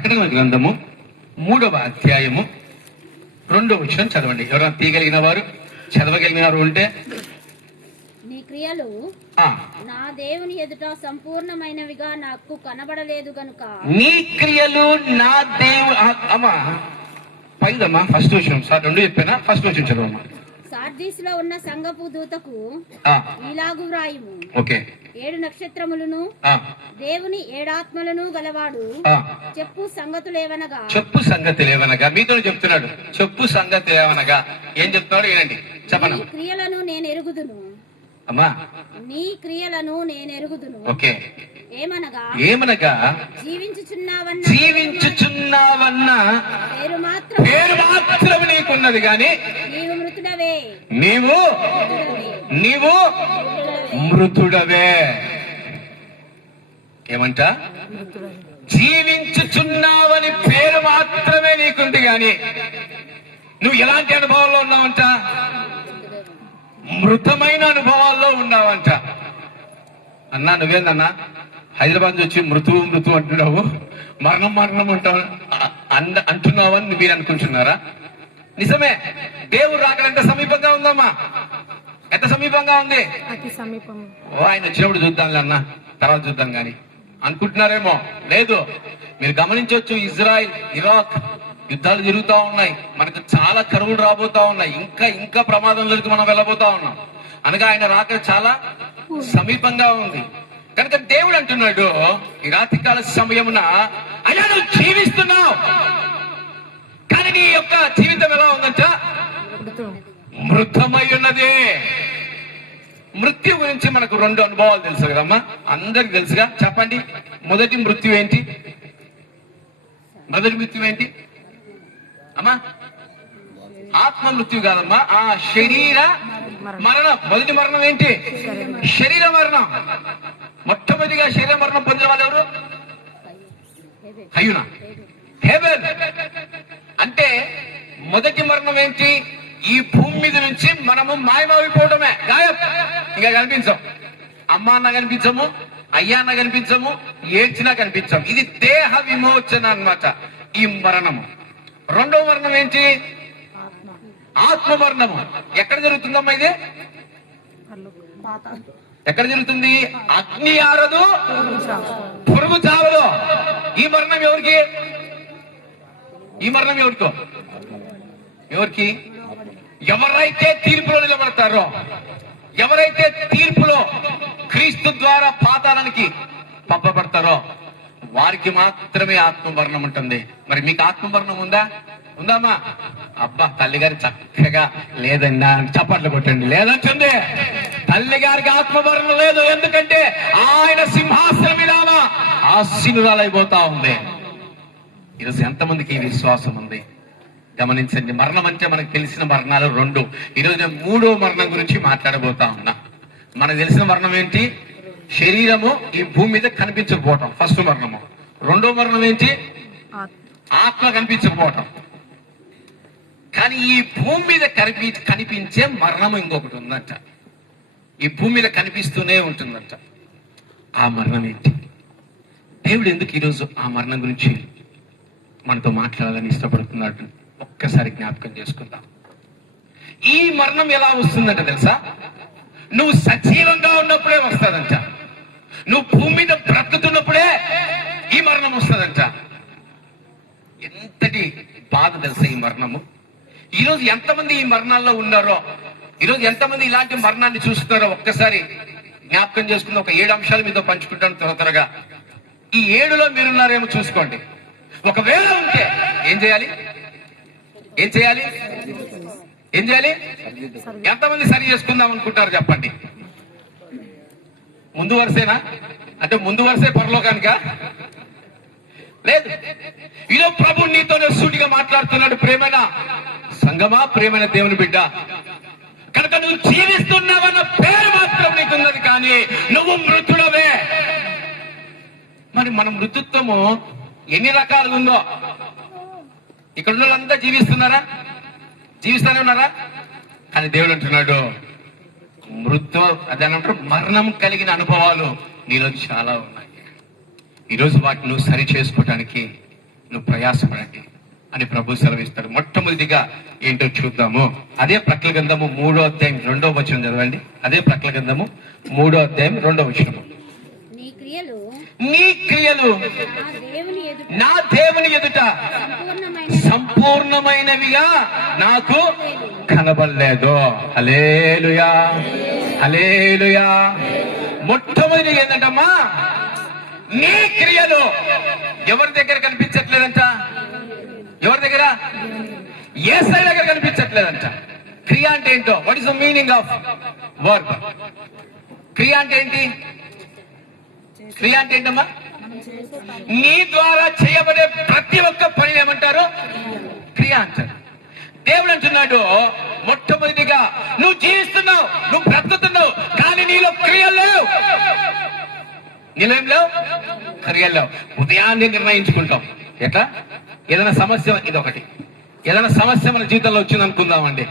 ప్రకటన గ్రంథము 3వ అధ్యాయము 2వ వచనం చదవండి. ఎవరైనా తీయగలిగిన వారు, చదవగలిగిన వారు ఉంటే. నీ క్రియలు నా దేవుని ఎదుట సంపూర్ణమైనవిగా నాకు కనబడలేదు గనుక. నీ క్రియలు నా అమ్మా పైదమ్మా ఫస్ట్ వచనం సార్, 2 చెప్పానా? ఫస్ట్ వచనం చదవమ్మా. సార్దీసులో ఉన్న సంఘపు దూతకు ఇలాగు వ్రాయుము. ఓకే. 7 నక్షత్రములను దేవుని 7 ఆత్మలను గలవాడు చెప్పు సంగతులేవనగా మీతో చెప్తున్నాడు. చెప్పు సంగతులేవనగా ఏం చెప్తున్నాడు వినండి, చెప్పండి. క్రియలను నేను ఎరుగుదును. అమ్మా నీ క్రియలను నేను ఎరుగుదును. ఓకే. ఏమనగా జీవించుచున్నావన్న పేరు మాత్రం నీకున్నది గాని నీవు మృతుడవే. నీవు మృతుడవే. ఏమంట? జీవించుచున్నావని పేరు మాత్రమే నీకుంది గాని నువ్వు ఎలాంటి అనుభవాల్లో ఉన్నావంట? మృతమైన అనుభవాల్లో ఉన్నావంట. అన్నా నువ్వేందన్నా హైదరాబాద్ నుంచి మృతు అంటున్నావు, మరణం అంటున్నావని మీరు అనుకుంటున్నారా? నిజమే. దేవుడు రాకడంత సమీపంగా ఉందమ్మా. ఎంత సమీపంగా ఉంది? ఆయన వచ్చినప్పుడు చూద్దాంలే అన్న, తర్వాత చూద్దాం గాని అనుకుంటున్నారేమో. లేదు, మీరు గమనించవచ్చు, ఇజ్రాయిల్ ఇరాక్ యుద్ధాలు జరుగుతూ ఉన్నాయి. మనకు చాలా కరువులు రాబోతా ఉన్నాయి. ఇంకా ప్రమాదంలోకి మనం వెళ్ళబోతా ఉన్నాం. అనగా ఆయన రాక చాలా సమీపంగా ఉంది. కనుక దేవుడు అంటున్నాడు, ఈ రాత్రికాల సమయమున అయ్యా నువ్వు జీవిస్తున్నావు, కానీ నీ యొక్క జీవితం ఎలా ఉందంట? మృతమై ఉన్నది. మృత్యు గురించి మనకు 2 అనుభవాలు తెలుసు కదమ్మా, అందరికి తెలుసుగా. చెప్పండి, మొదటి మృత్యు ఏంటి అమ్మా? ఆత్మ మృత్యు కాదమ్మా, ఆ శరీర మరణం. మొదటి మరణం ఏంటి? శరీర మరణం. మొట్టమొదటిగా శరీర మరణం పొందిన వాళ్ళు ఎవరు? కయ్యూనా, హేబెల్. అంటే మొదటి మరణం ఏంటి? ఈ భూమి మీద నుంచి మనము మాయమైపోవడమే, గాయం. ఇంకా కనిపించం. అమ్మ అన్న కనిపించము, అయ్యా అన్న కనిపించము, ఏడ్చినా కనిపించం. ఇది దేహ విమోచన అన్నమాట ఈ మరణము. 2వ మరణం ఏంటి? ఆత్మ మరణము. ఎక్కడ జరుగుతుందమ్మా ఇది? ఎక్కడ జరుగుతుంది? అగ్ని ఆరదు, పురుగు చావదు. ఈ మరణం ఎవరికి? ఎవరికి? ఎవరైతే తీర్పులో నిలబడతారో, ఎవరైతే తీర్పులో క్రీస్తు ద్వారా పాతాళానికి పంపబడతారో వారికి మాత్రమే ఆత్మమరణం ఉంటుంది. మరి మీకు ఆత్మమరణం ఉందామా? అబ్బా, తల్లిగారి చక్కగా లేదన్నా చప్పట్లు కొట్టండి. లేదంటుంది. తల్లిగారికి ఆత్మమరణం లేదు. ఎందుకంటే ఆయన సింహాసనం మీద ఆసీనురాలైపోతా ఉంది. ఈరోజు ఎంతమందికి ఈ విశ్వాసం ఉంది? గమనించండి. మరణం అంటే మనకు తెలిసిన మరణాలు 2. ఈరోజు నేను 3వ మరణం గురించి మాట్లాడబోతా ఉన్నా. మనకు తెలిసిన మరణం ఏంటి? శరీరము ఈ భూమి మీద కనిపించకపోవటం, ఫస్ట్ మరణము. 2వ మరణం ఏంటి? ఆత్మ కనిపించకపోవటం. కానీ ఈ భూమి మీద కనిపించే మరణము ఇంకొకటి ఉందంట. ఈ భూమి మీద కనిపిస్తూనే ఉంటుందంట. ఆ మరణం ఏంటి? దేవుడు ఎందుకు ఈరోజు ఆ మరణం గురించి మనతో మాట్లాడాలని ఇష్టపడుతున్నాడు? ఒక్కసారి జ్ఞాపకం చేసుకుందాం. ఈ మరణం ఎలా వస్తుందంట తెలుసా? నువ్వు సజీవంగా ఉన్నప్పుడే వస్తుందంట. నువ్వు భూమి మీద బ్రతుకుతున్నప్పుడే ఈ మరణం వస్తుందంట. ఎంతటి బాధ తెలుసా ఈ మరణము? ఈరోజు ఎంతమంది ఈ మరణాల్లో ఉన్నారో, ఈరోజు ఎంతమంది ఇలాంటి మరణాన్ని చూస్తున్నారో ఒక్కసారి జ్ఞాపకం చేసుకుని ఒక 7 అంశాలు మీతో పంచుకుంటాను త్వరగా. ఈ 7లో మీరున్నారేమో చూసుకోండి. ఒకవేళ ఉంటే ఏం చేయాలి? ఎంతమంది సరి చేసుకుందాం అనుకుంటారు చెప్పండి? ముందు వరుసేనా? అంటే ముందు వరుసే పరలోకానికా? లేదు. ఇదో ప్రభు నీతోనే సూటిగా మాట్లాడుతున్నాడు. ప్రేమైన సంగమా, ప్రేమైన దేవుని బిడ్డ, కనుక నువ్వు జీవిస్తున్నావన్న పేరు మాత్రం నీకున్నది, కానీ నువ్వు మృతుడవే. మరి మన మృతుత్వము ఎన్ని రకాలుగా ఉందో. ఇక్కడ ఉన్న వాళ్ళంతా జీవిస్తూనే ఉన్నారా? కానీ దేవుడు అంటున్నాడు, అదేనంటారు మరణం కలిగిన అనుభవాలు నీలో చాలా ఉన్నాయి. ఈరోజు వాటిని నువ్వు సరి చేసుకోవటానికి నువ్వు ప్రయాసపడండి అని ప్రభు సెలవిస్తాడు. మొట్టమొదటిగా ఏంటో చూద్దాము. అదే ప్రకటన గ్రంథము 3వ అధ్యాయం 2వ వచనం చదవండి. అదే ప్రకటన గ్రంథము 3వ అధ్యాయం 2వ వచనము. నీ క్రియలు నా దేవుని ఎదుట సంపూర్ణమైనవిగా నాకు కనబడలేదు. హల్లెలూయా, హల్లెలూయా. మొట్టమొదటి ఏంటంటమ్మా, నీ క్రియలు ఎవరి దగ్గర కనిపించట్లేదంట? ఎవరి దగ్గర? యేసయ్య దగ్గర కనిపించట్లేదంట. క్రియ అంటే ఏంటో, what is the meaning of work? క్రియ అంటే ఏంటి? క్రియ అంటే ఏంటమ్మా? నీ ద్వారా చేయబడే ప్రతి ఒక్క పని ఏమంటారు? క్రియ అంటారు. దేవుడు అంటున్నాడు, మొట్టమొదటిగా నువ్వు జీవిస్తున్నావు, నువ్వు బ్రతుకుతున్నావు, కానీ నీలో క్రియలు లేవు. నీలో ఏం లేవు? క్రియలు లేవు. ఉదయాన్నే నిర్ణయించుకుంటాం. ఎట్లా? ఏదైనా సమస్య, ఇదొకటి, ఏదైనా సమస్య మన జీవితంలో వచ్చింది అనుకుందామండి.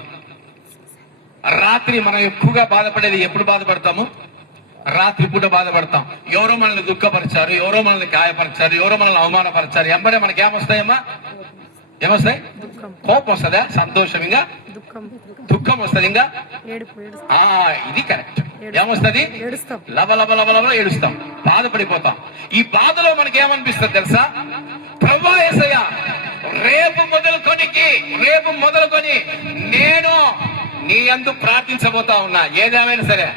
రాత్రి మనం ఎక్కువగా బాధపడేది ఎప్పుడు బాధపడతాము? రాత్రి పూట బాధపడతాం. ఎవరో మనల్ని దుఃఖపరిచారు, ఎవరో మనల్ని గాయపరిచారు, ఎవరో మనల్ని అవమానపరిచారు. ఎంబడే మనకి ఏమొస్తాయమ్మా? ఏమొస్తాయి? కోపం వస్తుందా? సంతోషం, ఇంకా దుఃఖం వస్తుంది, ఇంకా ఇది కరెక్ట్. ఏమొస్తుంది? లబ లబ లబ లబ ఏడుస్తాం, బాధపడిపోతాం. ఈ బాధలో మనకి ఏమనిపిస్తుంది తెలుసా? ప్రభువా యేసయ్య, రేపు మొదలుకొని నేను నీ యందు ప్రార్థించబోతా ఉన్నా. ఏదేమైనా సరే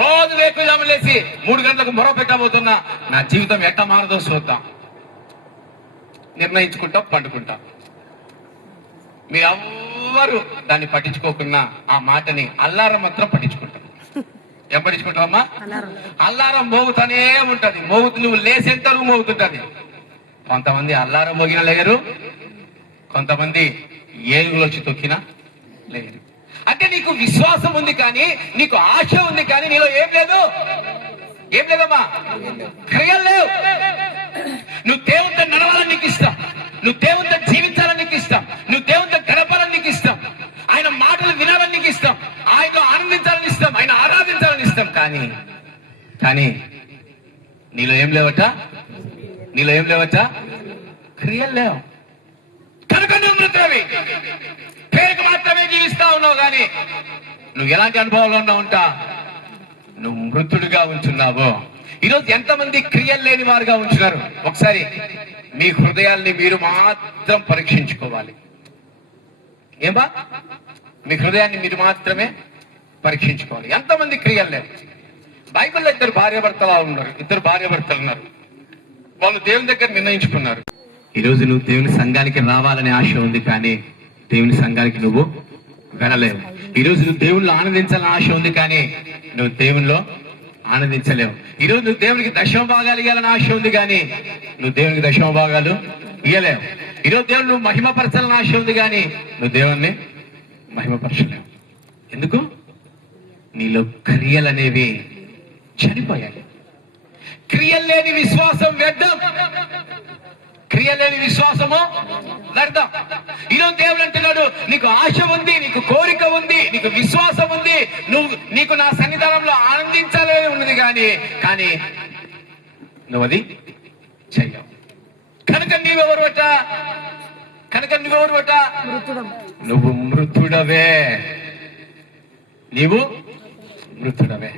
రోజు వేకుజాము లేసి 3 గంటలకు మొర పెట్టబోతున్నా. నా జీవితం ఎట్ట మారదో చూద్దాం. నిర్ణయించుకుంటాం, పండుకుంటాం. మీరు ఎవ్వరు దాన్ని పట్టించుకోకుండా ఆ మాటని అల్లారం మాత్రం పట్టించుకుంటాం. ఏం పట్టించుకుంటావమ్మా? అల్లారం మోగుతానే ఉంటది. నువ్వు లేసేంత మోగుతుంటది. కొంతమంది అల్లారం మోగిన లేరు, కొంతమంది ఏనుగులు వచ్చి తొక్కినా లేరు. అంటే నీకు విశ్వాసం ఉంది కానీ, నీకు ఆశ ఉంది కానీ, నీలో ఏం లేదు. ఏం లేదమ్మా? క్రియలు లేవు. నువ్వు దేవునితో నడవాలని నీకు ఇష్టం, నువ్వు దేవునితో జీవించాలని నీకు ఇష్టం, నువ్వు దేవునితో గడపాలని నీకు ఇష్టం, ఆయన మాటలు వినాలని నీకు ఇష్టం, ఆయనతో ఆనందించాలని ఇష్టం, ఆయన ఆరాధించాలని ఇష్టం. కానీ నీలో ఏం లేవట? నీలో ఏం లేవట? క్రియలు లేవు. కనుక నువ్వు మృతుడివి. పేరుకు మాత్రమే జీవిస్తా ఉన్నావు కానీ నువ్వు ఎలాంటి అనుభవాలు ఉన్నావుంటా? నువ్వు మృతుడిగా ఉంచున్నావు. ఈరోజు ఎంతమంది క్రియలు లేని వారుగా ఉంచున్నారు? ఒకసారి మీ హృదయాల్ని మీరు మాత్రం పరీక్షించుకోవాలి. ఏమా? మీ హృదయాన్ని మీరు మాత్రమే పరీక్షించుకోవాలి. ఎంతమంది క్రియలు లేవు? బైబిల్లో ఇద్దరు భార్యాభర్తలు ఉన్నారు. వాళ్ళు దేవుని దగ్గర నిర్ణయించుకున్నారు. ఈరోజు నువ్వు దేవుని సంఘానికి రావాలనే ఆశ ఉంది కానీ దేవుని సంఘానికి నువ్వు వెళ్ళలేవు. ఈరోజు నువ్వు దేవుళ్ళు ఆనందించాలని ఆశ ఉంది కానీ నువ్వు దేవునిలో ఆనందించలేవు. ఈరోజు నువ్వు దేవునికి దశమ భాగాలు ఇవ్వాలని ఆశ ఉంది కానీ నువ్వు దేవునికి దశమ భాగాలు ఇవ్వలేవు. ఈరోజు దేవుడు నువ్వు మహిమపరచాలని ఆశ ఉంది కానీ నువ్వు దేవుణ్ణి మహిమపరచలేవు. ఎందుకు? నీలో క్రియలు అనేవి చనిపోయాయి. క్రియలు లేని విశ్వాసం వ్యర్థం. క్రియలేని విశ్వాసము వ్యర్థం. ఈరోజు దేవుడు అంటున్నాడు, నీకు ఆశ ఉంది, నీకు కోరిక ఉంది, నీకు విశ్వాసం ఉంది, నీకు నా సన్నిధానంలో ఆనందించాలని ఉన్నది కానీ నువ్వు అది చెయ్యవు. కనుక నువ్వెవరు బట? నువ్వు మృతుడవే. నీవు మృతుడవే.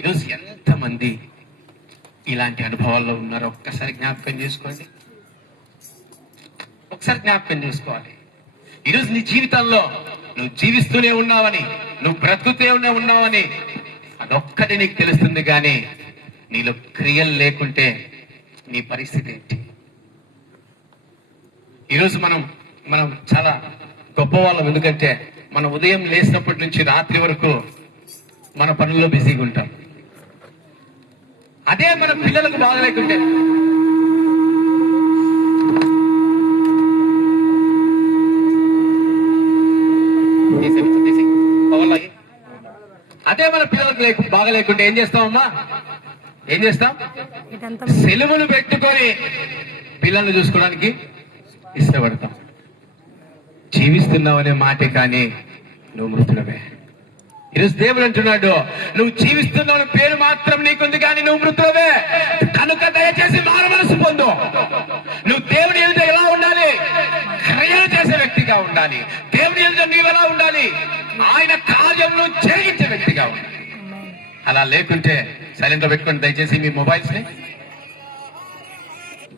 ఈరోజు ఎంతమంది ఇలాంటి అనుభవాల్లో ఉన్నారో ఒక్కసారి జ్ఞాపకం చేసుకోండి. ఒకసారి జ్ఞాపకం చేసుకోవాలి. ఈరోజు నీ జీవితంలో నువ్వు జీవిస్తూనే ఉన్నావని, నువ్వు బ్రతుకుతూనే ఉన్నావని అదొక్కటి నీకు తెలుస్తుంది కానీ నీలో క్రియలు లేకుంటే నీ పరిస్థితి ఏంటి? ఈరోజు మనం చాలా గొప్పవాళ్ళం. ఎందుకంటే మనం ఉదయం లేచినప్పటి నుంచి రాత్రి వరకు మన పనుల్లో బిజీగా ఉంటాం. అదే మన పిల్లలకు బాగలేకుంటే, అదే మన పిల్లలకు బాగలేకుంటే ఏం చేస్తామమ్మా? ఏం చేస్తాం? సెలవులు పెట్టుకొని పిల్లల్ని చూసుకోవడానికి ఇష్టపడతాం. జీవిస్తున్నావనే మాటే కానీ నువ్వు మృతుడవే. ఈరోజు దేవుడు అంటున్నాడు, నువ్వు జీవిస్తున్నావు పేరు మాత్రం నీకుంది కానీ నువ్వు మృతుడవే. కనుక దయచేసి మారు మనసు పొందు. నువ్వు దేవుని ఎదుట ఉండాలి? దేవుని ఎదుట నీవెలా ఉండాలి? ఆయన కార్యమును జరిగించే వ్యక్తిగా ఉండాలి. అలా లేకుంటే సైలెంట్ లో పెట్టుకోండి దయచేసి మీ మొబైల్స్ ని.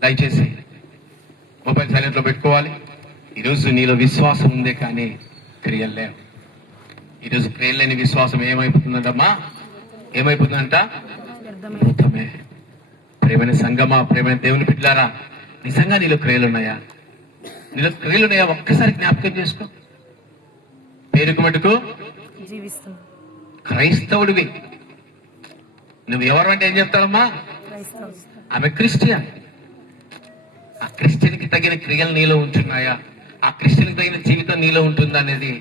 దయచేసి మొబైల్ సైలెంట్ లో పెట్టుకోవాలి. ఈరోజు నీలో విశ్వాసం ఉందే కానీ క్రియలు లేవు. ఈరోజు క్రియలు లేని విశ్వాసం ఏమైపోతుందంటమ్మా? ఏమైపోతుందంట? అద్భుతమే. ప్రేమైన సంగమా, ప్రేమైన దేవుని బిడ్డలారా, నిజంగా నీలో క్రియలు ఉన్నాయా? నీలో క్రియలు ఉన్నాయా? ఒక్కసారి జ్ఞాపకం చేసుకో. పేరుకు మటుకు జీవిస్తున్నా క్రైస్తవుడివి. నువ్వు ఎవరు అంటే ఏం చెప్తావమ్మా? ఆమె క్రిస్టియన్. ఆ క్రిస్టియన్ కి తగిన క్రియలు నీలో ఉంటున్నాయా? ఆ క్రిస్టియన్ కి తగిన జీవితం నీలో ఉంటుందా అనేది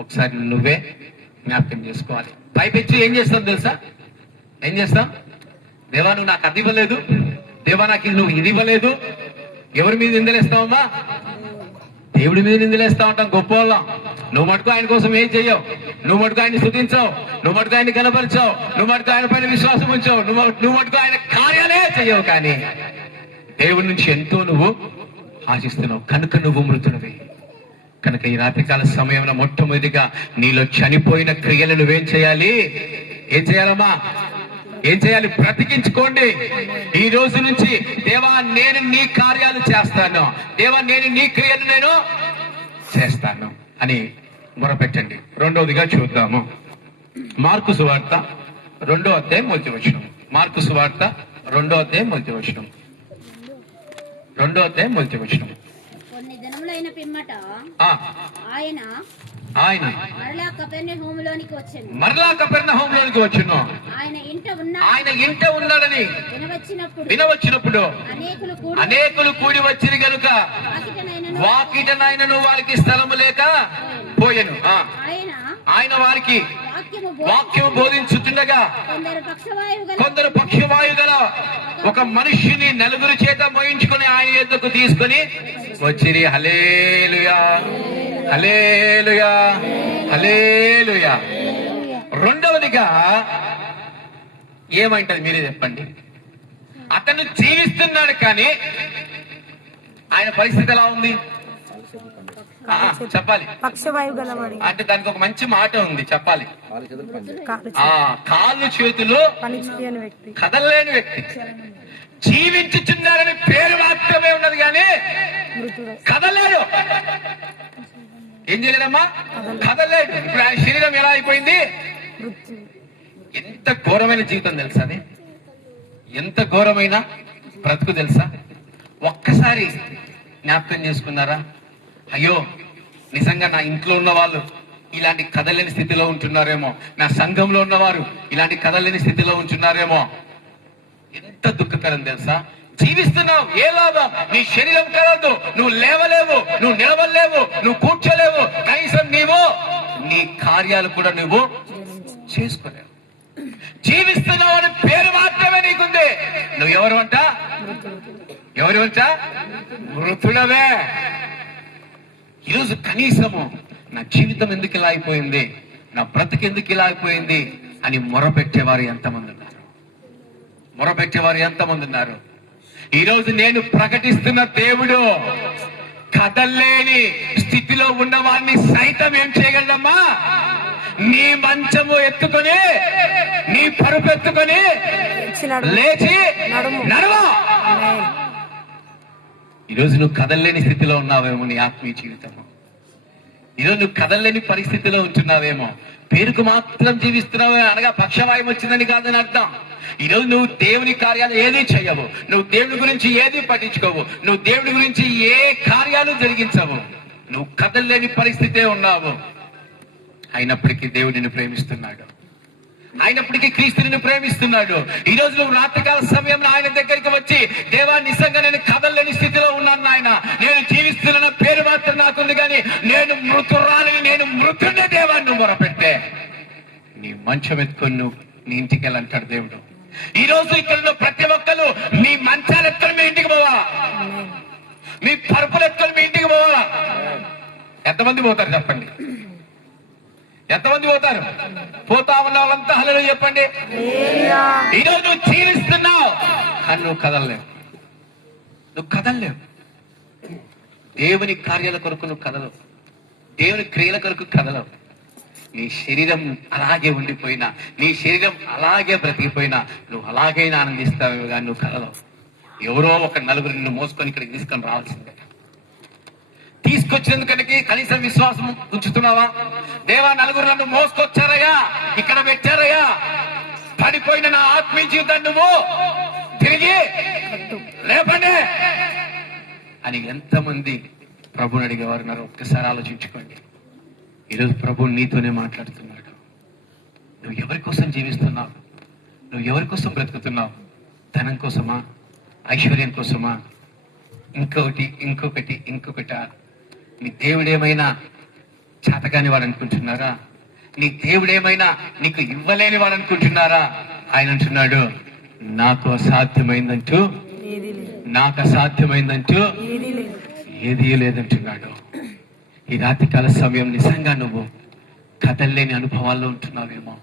ఒకసారి నువ్వే జ్ఞాపకం చేసుకోవాలి. పైపెచ్చి ఏం చేస్తావు తెలుసా? ఏం చేస్తావు? దేవా నువ్వు నాకు అది ఇవ్వలేదు, దేవా నాకు నువ్వు ఇది ఇవ్వలేదు. ఎవరి మీద నిందలేస్తావమ్మా? దేవుడి మీద నిందలేస్తా ఉంటాం గొప్ప వాళ్ళం. నువ్వు మటుకు ఆయన కోసం ఏం చెయ్యవు. నువ్వు మటుకు ఆయన స్తుతించావు, నువ్వు మటుకు ఆయన కనపరిచావు, నువ్వు మటుకు ఆయన పైన విశ్వాసం ఉంచావు, నువ్వు మటుకు ఆయన కార్యాలే చెయ్యవు. కానీ దేవుడి నుంచి ఎంతో నువ్వు ఆశిస్తున్నావు కనుక నువ్వు మృతుడివి. కనుక ఈ రాత్రికాల సమయంలో మొట్టమొదటిగా నీలో చనిపోయిన క్రియలు నువ్వేం చేయాలి? ఏం చేయాలమ్మా? ఏం చేయాలి? బ్రతికించుకోండి. ఈ రోజు నుంచి దేవా నేను నీ కార్యాలు చేస్తాను, దేవా నేను నీ క్రియలు నేను చేస్తాను అని మొరపెట్టండి. రెండవదిగా చూద్దాము మార్కు సువార్త 2వ అధ్యాయం 1వ వచనం. మార్కు సువార్త 2వ అధ్యాయం 1వ వచనం. 2వ అధ్యాయం 1వ వచనం. కొన్ని దినములైన పిమ్మట ఆ, ఆయన ఆయన మరలా కపెర్నహూములోనికి వచ్చెను. మరలా కపెర్నహూములోనికి వచ్చును. ఆయన ఇంట ఉన్నాడని వినవచ్చినప్పుడు అనేకులు కూడి వచ్చిరి గనుక వాకిటనైనను వారికి స్థలము లేక పోయెను. ఆయన వారికి వాక్యము బోధించుతుండగా కొందరు పక్షవాయు గల ఒక మనిషిని నలుగురు చేత మోయించుకుని ఆయన యొద్దకు తీసుకుని వచ్చిరి. హల్లెలూయా, హల్లెలూయా, హల్లెలూయా. రెండవదిగా ఏమంటది మీరే చెప్పండి? అతను జీవిస్తున్నాడు కానీ ఆయన పరిస్థితి ఎలా ఉంది? చెప్పాలి. పక్షవాయువు గలవాడు అంటే దానికి ఒక మంచి మాట ఉంది, చెప్పాలి. కాళ్ళు చేతులు కదలలేని వ్యక్తి, జీవించుచున్నారని పేరు మాత్రమే ఉన్నది కానీ కదలేడు. ఏం చేయలేదమ్మా? కదలేడు. ఇప్పుడు ఆయన శరీరం ఎలా అయిపోయింది? ఎంత ఘోరమైన జీవితం తెలుసా? అది ఎంత ఘోరమైన బ్రతుకు తెలుసా? ఒక్కసారి జ్ఞాపకం చేసుకున్నారా? అయ్యో నిజంగా నా ఇంట్లో ఉన్న వాళ్ళు ఇలాంటి కదలేని స్థితిలో ఉంటున్నారేమో, నా సంఘంలో ఉన్నవారు ఇలాంటి కదలేని స్థితిలో ఉంటున్నారేమో. ఎంత దుఃఖకరం తెలుసా? జీవిస్తున్నావు, ఏ లాభం? నీ శరీరం కదలదు, నువ్వు లేవలేవు, నువ్వు నిలవలేవు, నువ్వు కూర్చోలేవు, కనీసం నీవు నీ కార్యాలు కూడా నువ్వు చేసుకోలేవు. జీవిస్తున్నావు అని పేరు మాత్రమే నీకుంది. నువ్వు ఎవరు అంట? ఎవరు అంట? మృతుడవే. ఈరోజు కనీసము నా జీవితం ఎందుకు ఇలా అయిపోయింది, నా బ్రతుకు ఎందుకు ఇలా అయిపోయింది అని మొరపెట్టేవారు ఎంతమంది ఉన్నారు? మొరపెట్టేవారు ఎంతమంది ఉన్నారు? ఈరోజు నేను ప్రకటిస్తున్న దేవుడు కదల్లేని స్థితిలో ఉన్న వారిని సైతం ఏం చేయగలమ్మా? నీ మంచము ఎత్తుకొని, నీ పరుపు ఎత్తుకొని లేచి నడవ. ఈరోజు నువ్వు కదల్లేని స్థితిలో ఉన్నావేమో నీ ఆత్మీయ జీవితము. ఈరోజు నువ్వు కదల్లేని పరిస్థితిలో ఉంటున్నావేమో, పేరుకు మాత్రం జీవిస్తున్నావు అనగా పక్షవాయం వచ్చిందని కాదని అర్థం. ఈరోజు నువ్వు దేవుని కార్యాలు ఏది చేయవు, నువ్వు దేవుని గురించి ఏది పట్టించుకోవు, నువ్వు దేవుని గురించి ఏ కార్యాలు జరిగించవు, నువ్వు కదల్లేని పరిస్థితే ఉన్నావు. అయినప్పటికీ దేవుడిని ప్రేమిస్తున్నాడు, అయినప్పటికీ క్రీస్తుని ప్రేమిస్తున్నాడు. ఈ రోజు నువ్వు రాత్రికాల సమయంలో ఆయన దగ్గరికి వచ్చి, దేవా నిజంగా నేను కదల్లేని స్థితిలో ఉన్నాను నాయన, నేను జీవిస్తున్న పేరు మాత్రం నాకుంది కానీ నేను మృతురాలని, నేను మృతుడే దేవా నువ్వు మొరపెట్టే నీ మంచం ఎత్తుకొని నువ్వు నీ ఇంటికి వెళ్ళంటాడు దేవుడు. ఈ రోజు ఇక్కడ ప్రతి ఒక్కరు మీ మంచాలు ఎత్తుకొని మీ ఇంటికి పోవాలా? మీ పరుపులు ఎత్తుకొని మీ ఇంటికి పోవాలా? ఎంతమంది పోతారు చెప్పండి? ఎంతమంది పోతారు? పోతా ఉన్న వాళ్ళంతా హల్లెలూయా చెప్పండి. ఈరోజు నువ్వు జీవిస్తున్నావు కానీ నువ్వు కదలలేవు, నువ్వు కదలలేవు. దేవుని కార్యాల కొరకు నువ్వు కదలవు. దేవుని క్రియల కొరకు కదలవు. నీ శరీరం అలాగే ఉండిపోయినా, నీ శరీరం అలాగే బ్రతికిపోయినా నువ్వు అలాగైనా ఆనందిస్తావు కానీ నువ్వు కదలవు. ఎవరో ఒక నలుగురు నిన్ను మోసుకొని ఇక్కడికి తీసుకొని రావాల్సిందే. తీసుకొచ్చినందుకనికి కనీసం విశ్వాసం ఉంచుతున్నావా? దేవా, నలుగురు నన్ను మోసుకొచ్చారయ్యా, ఇక్కడ పెట్టారయ్యా, పడిపోయిన నా ఆత్మీయ జీవితాన్ని నువ్వు తిరిగి లేపండి అని ఎంతమంది ప్రభుని అడిగేవారు ఉన్నారు? ఒక్కసారి ఆలోచించుకోండి. ఈరోజు ప్రభు నీతోనే మాట్లాడుతున్నాడు. నువ్వు ఎవరి కోసం జీవిస్తున్నావు? నువ్వు ఎవరి కోసం బ్రతుకుతున్నావు? ధనం కోసమా? ఐశ్వర్యం కోసమా? ఇంకొకట నీ దేవుడేమైనా చేతగాని వాడు అనుకుంటున్నారా? నీ దేవుడేమైనా నీకు ఇవ్వలేని వాడు అనుకుంటున్నారా? ఆయన అంటున్నాడు, నాకు అసాధ్యమైందంటూ ఏదీ లేదంటున్నాడు. ఈ రాత్రికాల సమయం నిజంగా నువ్వు కదల్లేని అనుభవాల్లో ఉంటున్నావేమో,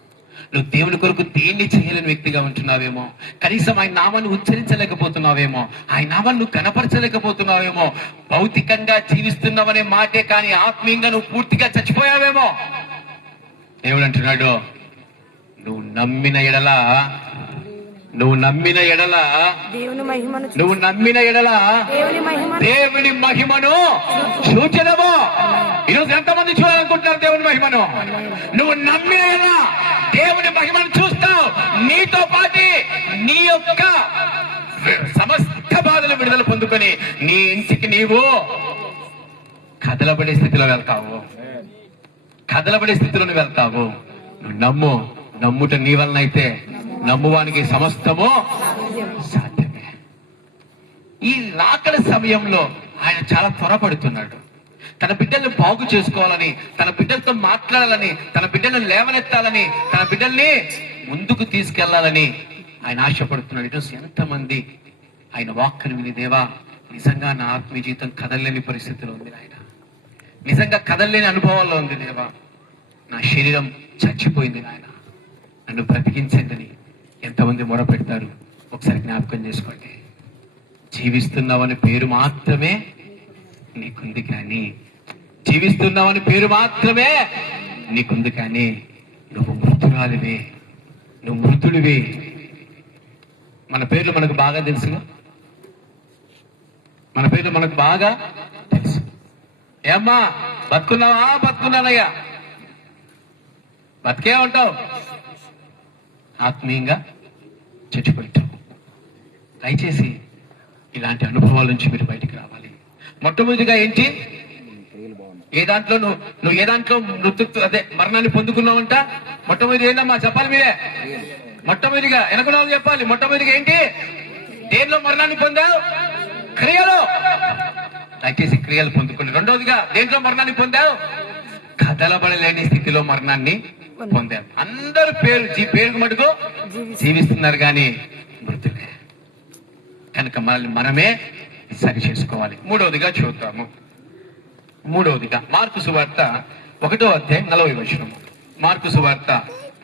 నువ్వు దేవుని కొరకు దేన్ని చేయలేని వ్యక్తిగా ఉంటున్నావేమో, కనీసం ఆయన నామాన్ని ఉచ్చరించలేకపోతున్నావేమో, ఆయన నామాన్ని నువ్వు కనపరచలేకపోతున్నావేమో, భౌతికంగా జీవిస్తున్నావనే మాటే కానీ ఆత్మీయంగా నువ్వు పూర్తిగా చచ్చిపోయావేమో. దేవుడు అంటున్నాడు, నువ్వు నమ్మిన ఎడల దేవుని మహిమను చూచెదము. ఈరోజు ఎంతమంది చూడాలనుకుంటున్నారు దేవుని మహిమను? నువ్వు నమ్మిన ఎడల దేవుని మహిమను చూస్తావు. నీతో పాటు నీ యొక్క సమస్త బాధలు విడుదల పొందుకొని నీ ఇంటికి నీవు కదలబడే స్థితిలో వెళ్తావు. నువ్వు నమ్ముట నీ వలన అయితే నమ్మువానికి సమస్తము సాధ్యమే. ఈ రాకడ సమయంలో ఆయన చాలా త్వరపడుతున్నాడు. తన బిడ్డల్ని బాగు చేసుకోవాలని, తన బిడ్డలతో మాట్లాడాలని, తన బిడ్డలను లేవనెత్తాలని, తన బిడ్డల్ని ముందుకు తీసుకెళ్లాలని ఆయన ఆశపడుతున్నాడు. ఈరోజు ఎంతమంది ఆయన వాక్కును విని, దేవా, నిజంగా నా ఆత్మీయ జీవితం కదలలేని పరిస్థితిలో ఉంది, ఆయన నిజంగా కదలలేని అనుభవాల్లో ఉంది, దేవా, నా శరీరం చచ్చిపోయింది, నాయన నన్ను బ్రతికించండి ఎంతమంది మొరపెడతారు? ఒకసారి జ్ఞాపకం చేసుకోండి. జీవిస్తున్నావని పేరు మాత్రమే నీకుంది కానీ, జీవిస్తున్నావని పేరు మాత్రమే నీకుంది కానీ నువ్వు మృతురాలివి, నువ్వు మృతుడివి. మన పేర్లు మనకు బాగా తెలుసు. ఏమ్మా, బతుకున్నావా? బతుకున్నానయ్యా. బతికే ఉంటావు, ఆత్మీయంగా చచ్చిపోయింటావు. దయచేసి ఇలాంటి అనుభవాల నుంచి మీరు బయటికి రావాలి. మొట్టమొదటిగా ఏంటి? ఏ దాంట్లో నువ్వు ఏ దాంట్లో మరణాన్ని పొందుకున్నావంట? మొట్టమొదటి ఏంటమ్మా చెప్పాలి మీరే. మొట్టమొదటిగా వెనకున్న వాళ్ళు చెప్పాలి. మొట్టమొదటిగా ఏంటి? దేనిలో మరణాన్ని పొందావు? క్రియలో. దయచేసి క్రియలు పొందుకోండి. రెండవదిగా దేంట్లో మరణాన్ని పొందావు? కదలబడలేని స్థితిలో మరణాన్ని పొందాం. అందరు పేరుకు మటుకు జీవిస్తున్నారు కానీ మృతులే. కనుక మనల్ని మనమే సరి చేసుకోవాలి. మూడవదిగా చూద్దాము. మార్కు సువార్త 1వ అధ్యాయం 40వ వచనం. మార్కు సువార్త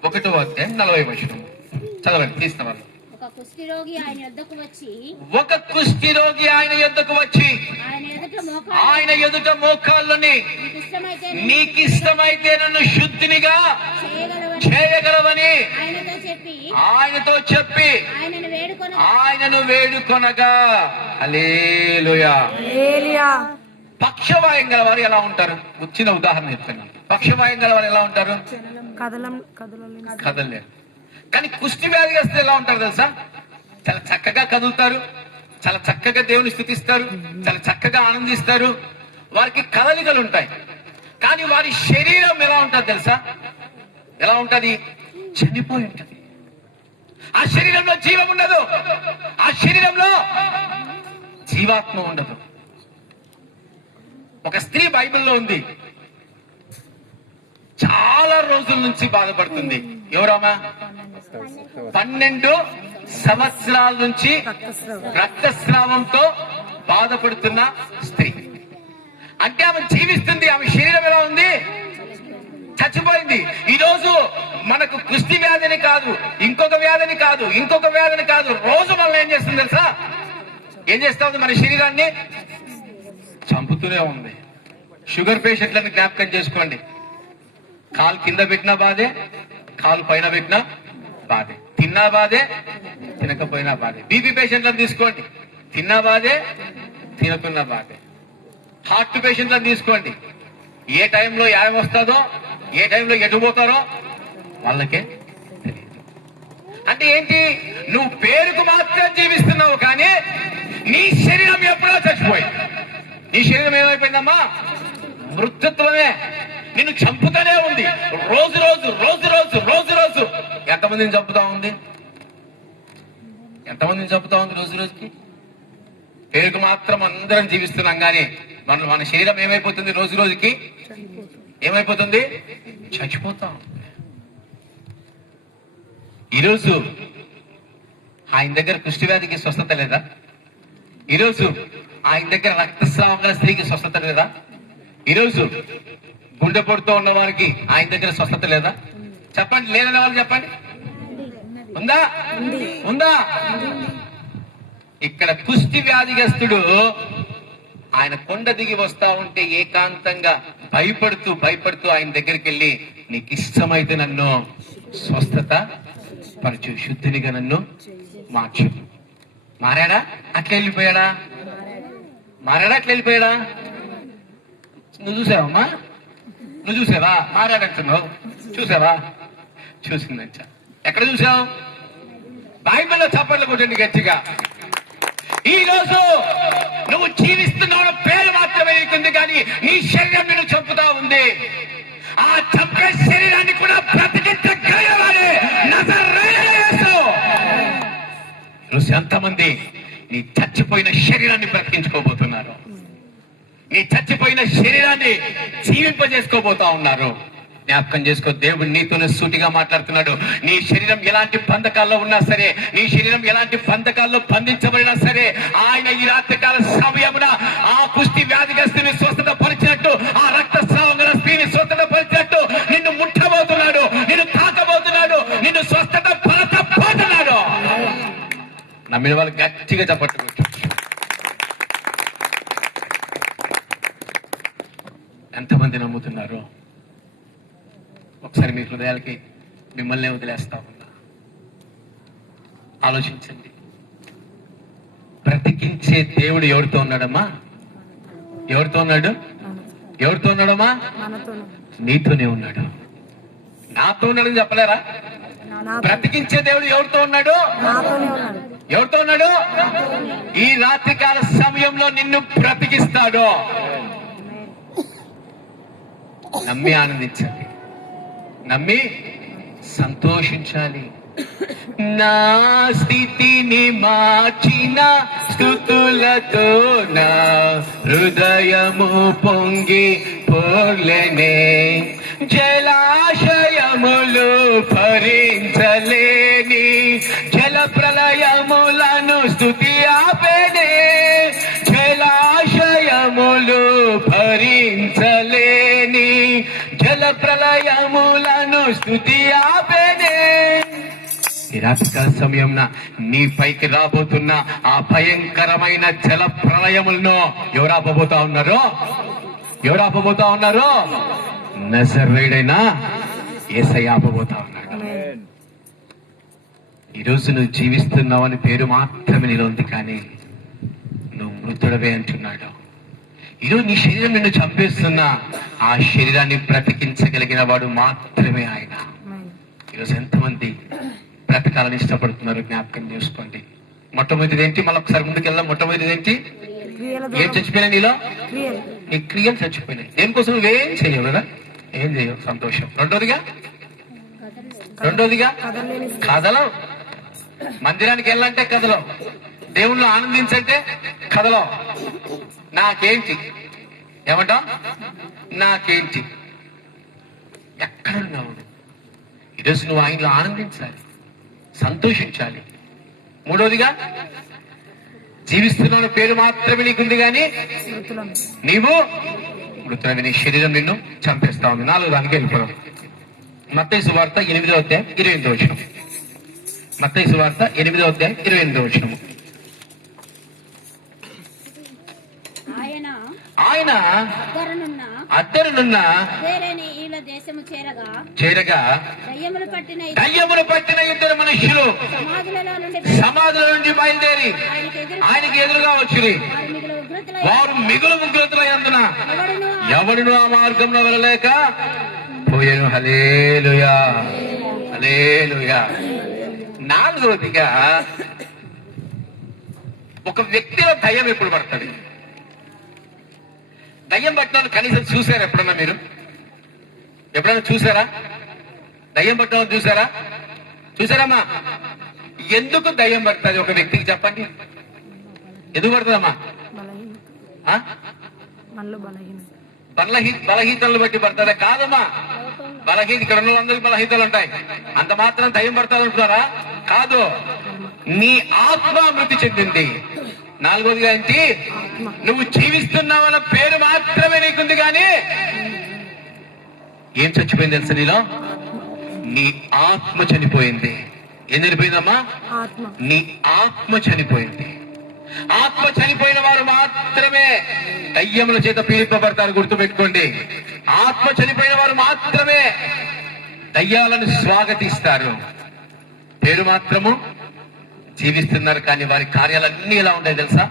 1వ అధ్యాయం 40వ వచనం చదవండి, తీసుకోవాలి. ఒక కుష్ఠరోగి ఆయన యొద్దకు వచ్చి ఆయన ఎదుట మోకాళ్ళని, నీకిష్టమైతే నన్ను శుద్ధినిగా చేయగలవని ఆయనతో చెప్పి ఆయనను వేడుకొనగా. హల్లెలూయా. పక్షవాయం గలవారు ఎలా ఉంటారు? వచ్చిన ఉదాహరణ చెప్తాను. పక్షవాయం గలవారు ఎలా ఉంటారు? కదలలేరు. కానీ కుష్టి వ్యాధి వస్తే ఎలా ఉంటారు తెలుసా? చాలా చక్కగా కదులుతారు, చాలా చక్కగా దేవుని స్తుతిస్తారు, చాలా చక్కగా ఆనందిస్తారు. వారికి కదలికలు ఉంటాయి. కానీ వారి శరీరం ఎలా ఉంటుంది తెలుసా? ఎలా ఉంటది? చనిపోయి ఉంటది. ఆ శరీరంలో జీవం ఉండదు, ఆ శరీరంలో జీవాత్మ ఉండదు. ఒక స్త్రీ బైబిల్లో ఉంది, చాలా రోజుల నుంచి బాధపడుతుంది. ఎవరమ్మా? 12 సంవత్సరాల నుంచి రక్తస్రావంతో బాధపడుతున్న స్త్రీ. అంటే ఆమె జీవిస్తుంది, ఆమె శరీరం ఎలా ఉంది? చచ్చిపోయింది. ఈ రోజు మనకు కుష్టి వ్యాధిని కాదు, ఇంకొక వ్యాధిని కాదు, రోజు మనల్ని ఏం చేస్తుంది తెలుసా? ఏం చేస్తా ఉంది? మన శరీరాన్ని చంపుతూనే ఉంది. షుగర్ పేషెంట్లను జ్ఞాపకం చేసుకోండి. కాలు కింద పెట్టినా బాధే, కాలు పైన పెట్టినా బాధే, తిన్నా బాధే, తినకపోయినా బాధే. బీపీ పేషెంట్లను తీసుకోండి, తిన్నా బాధే, తినకున్నా బాధే. హార్ట్ పేషెంట్లను తీసుకోండి, ఏ టైంలో యాయం వస్తుందో, ఏ టైంలో ఎటు పోతారో వాళ్ళకే తెలియదు. అంటే ఏంటి? నువ్వు పేరుకు మాత్రం జీవిస్తున్నావు, కానీ నీ శరీరం ఎప్పుడో చచ్చిపోయింది. నీ శరీరం ఏమైపోయిందమ్మా? మృత్యుత్వమే నిన్ను చంపుతూనే ఉంది. రోజు రోజు రోజు రోజు రోజు రోజు ఎంతమందిని చంపుతా ఉంది? ఎంతమందిని చంపుతా ఉంది రోజు రోజుకి? పేరుకు మాత్రం అందరం జీవిస్తున్నాం, కానీ మన శరీరం ఏమైపోతుంది? రోజు రోజుకి ఏమైపోతుంది? చచ్చిపోతాం. ఈరోజు ఆయన దగ్గర కుష్ఠవ్యాధికి స్వస్థత లేదా? ఈరోజు ఆయన దగ్గర రక్తస్రావం గల స్త్రీకి స్వస్థత లేదా? ఈరోజు గుండెపోటుతో ఉన్న వారికి ఆయన దగ్గర స్వస్థత లేదా? చెప్పండి, లేదనే వాళ్ళు చెప్పండి. ఉందా? ఉందా? ఇక్కడ కుష్టి వ్యాధిగ్రస్తుడు ఆయన కొండ దిగి వస్తా ఉంటే ఏకాంతంగా భయపడుతూ భయపడుతూ ఆయన దగ్గరికి వెళ్ళి, నీకు ఇష్టమైతే నన్ను స్వస్థత పరచు, శుద్ధినిగా నన్ను మార్చు. మారాడా? అట్లా వెళ్ళిపోయాడా? మారాడా? అట్లా వెళ్ళిపోయాడా? నువ్వు చూసావమ్మా? నువ్వు చూసావా? మారాడంటున్నావు, చూసావా? చూసిందంట. ఎక్కడ చూసావు? బైబిల్లో చప్పట్లు కొట్టండి గట్టిగా. ఈ రోజు నువ్వు జీవిస్తున్నావు, పేరు మాత్రమే నీకుంది, కానీ నీ శరీరం నిన్ను చంపుతా ఉంది. ఆ చంపే శరీరాన్ని కూడా బ్రతికించగలవాడే నజరేయుడైన యేసు. ఈరోజు ఎంతమంది నీ చచ్చిపోయిన శరీరాన్ని బ్రతికించుకోబోతున్నారు? నీ చచ్చిపోయిన శరీరాన్ని జీవింపజేసుకోబోతా ఉన్నారు. జ్ఞాపకం చేసుకో, దేవుడు నీతోనే సూటిగా మాట్లాడుతున్నాడు. నీ శరీరం ఎలాంటి బంధకాల్లో ఉన్నా సరే, నీ శరీరం ఎలాంటి బంధకాల్లో బంధించబడినా సరే, ఆయన ఈ రాత్రికాల సమయమున ఆ కుష్టి వ్యాధిగ్రస్తుని స్వస్థత పరిచినట్టు, ఆ రక్తస్రావం గల స్త్రీని స్వస్థత పరిచినట్టు నిన్ను ముట్టబోతున్నాడు, నిన్ను తాకబోతున్నాడు, నిన్ను స్వస్థత పరచబోతున్నాడు. నమ్మిన వాళ్ళు గట్టిగా చెప్పట్టు. ఎంతమంది నమ్ముతున్నారు? ఒకసారి మీ హృదయాలకి మిమ్మల్ని వదిలేస్తా ఉన్నా. ఆలోచించండి. బ్రతికించే దేవుడు ఎవరితో ఉన్నాడమ్మా? ఎవరితో ఉన్నాడు? ఎవరితో ఉన్నాడమ్మా? నీతోనే ఉన్నాడు. నాతో ఉన్నాడని చెప్పలేరా? బ్రతికించే దేవుడు ఎవరితో ఉన్నాడు? ఎవరితో ఉన్నాడు? ఈ రాత్రికాల సమయంలో నిన్ను బ్రతికిస్తాడు. నమ్మి ఆనందించండి, నమ్మి సంతోషించాలి. నా స్థితిని మార్చిన స్తుతులతో నా హృదయము పొంగి పొర్లెనే, జలాశయములు భరించలేని జల ప్రళయములను స్తుతి ఆపేనే, జలాశయములు భరించలేని జల ప్రళయములను స్తుతి ఆపేనే. ఈ రాత్రికాల సమయంన నీ పైకి రాబోతున్న ఆ భయంకరమైన జల ప్రళయములను ఎవరు ఆపబోతా ఉన్నారో? ఎవరు ఆపబోతా ఉన్నారో? నజరేయుడైన యేసయ్య ఆపబోతా ఉన్నాడు. ఈరోజు నువ్వు జీవిస్తున్నావు అని పేరు మాత్రమే నీలో ఉంది, కానీ నువ్వు మృతుడవే అంటున్నాడు. ఈరోజు నీ శరీరం నిన్ను చంపేస్తున్నా ఆ శరీరాన్ని బ్రతికించగలిగిన వాడు మాత్రమే ఆయన. ఈరోజు ఎంతమంది బ్రతకాలని ఇష్టపడుతున్నారు? జ్ఞాపకం చేసుకోండి. మొట్టమొదటిది ఏంటి? మళ్ళీ ఒకసారి ముందుకు వెళ్దాం. మొట్టమొదటిది ఏంటి? ఏం చచ్చిపోయినాయి నీలో? నీ క్రియలు చచ్చిపోయినాయి. దేనికోసం? నువ్వేం చెయ్యవు కదా, ఏం చెయ్యవు. సంతోషం. రెండోదిగా కథలం. మందిరానికి వెళ్ళాలంటే కథలం, దేవుళ్ళు ఆనందించంటే కథలం. నాకేంటి? ఏమంటా? నాకేంటి? ఎక్కడున్నావు? ఈరోజు నువ్వు ఆయనలో ఆనందించాలి, సంతోషించాలి. మూడోదిగా, జీవిస్తున్నావు పేరు మాత్రమే నీకుంది, కానీ నీవు మృతుడవి, నీ శరీరం నిన్ను చంపేస్తా ఉంది. నాలుగో దానికి వెళ్ళిపోవడం. మత్తయి సువార్త 8వ అధ్యాయం 28వ వచనం. మత్తయి సువార్త 8వ అధ్యాయం 28వ వచనం. ఆయన అద్దరునున్న వేరేని ఈల దేశము చేరగా చేరగా దయ్యములు పట్టిన దయ్యములు పట్టిన ఇద్దరు మనుషులు సమాధులలో నుండి సమాధుల నుండి బయలుదేరి ఆయనకి ఎదురుగా వచ్చిరి. వారు మిగులు ఉగ్రతలైనందున ఎవడును ఆ మార్గంలో వెళ్ళలేక పోయాను. హల్లెలూయా, హల్లెలూయా. నాలుగవదిగా, ఒక వ్యక్తిలో దయ్యం ఎప్పుడు పడుతుంది? దయ్యం పట్టిన కనీసం చూసారా ఎప్పుడన్నా? మీరు ఎప్పుడన్నా చూసారా? దయ్యం పట్టిన చూసారా? చూసారమ్మా? ఎందుకు దయ్యం పడుతుంది ఒక వ్యక్తికి చెప్పండి? ఎందుకు పడుతుందమ్మా? బలహీనత, మనలో బలహీనతలు బట్టి పడతారా? కాదమ్మా. ఇక్కడ ఉన్న వాళ్ళందరికీ బలహీనతలు ఉంటాయి. అంత మాత్రం దయ్యం పడతారు అంటున్నారా? కాదు, నీ ఆత్మ మృతి చెందింది. నాలుగోదిగా ఏంటి? నువ్వు జీవిస్తున్నావన్న పేరు మాత్రమే నీకుంది, కానీ ఏం చచ్చిపోయింది తెలుసా? నీలో నీ ఆత్మ చనిపోయింది. ఏం చనిపోయిందమ్మా? నీ ఆత్మ చనిపోయింది. ఆత్మ చనిపోయిన వారు మాత్రమే దయ్యముల చేత పీడింపబడతారు. గుర్తుపెట్టుకోండి, ఆత్మ చనిపోయిన వారు మాత్రమే దయ్యాలను స్వాగతిస్తారు. పేరు మాత్రము జీవిస్తున్నారు, కానీ వారి కార్యాలన్నీ ఎలా ఉంటాయి తెలుసా?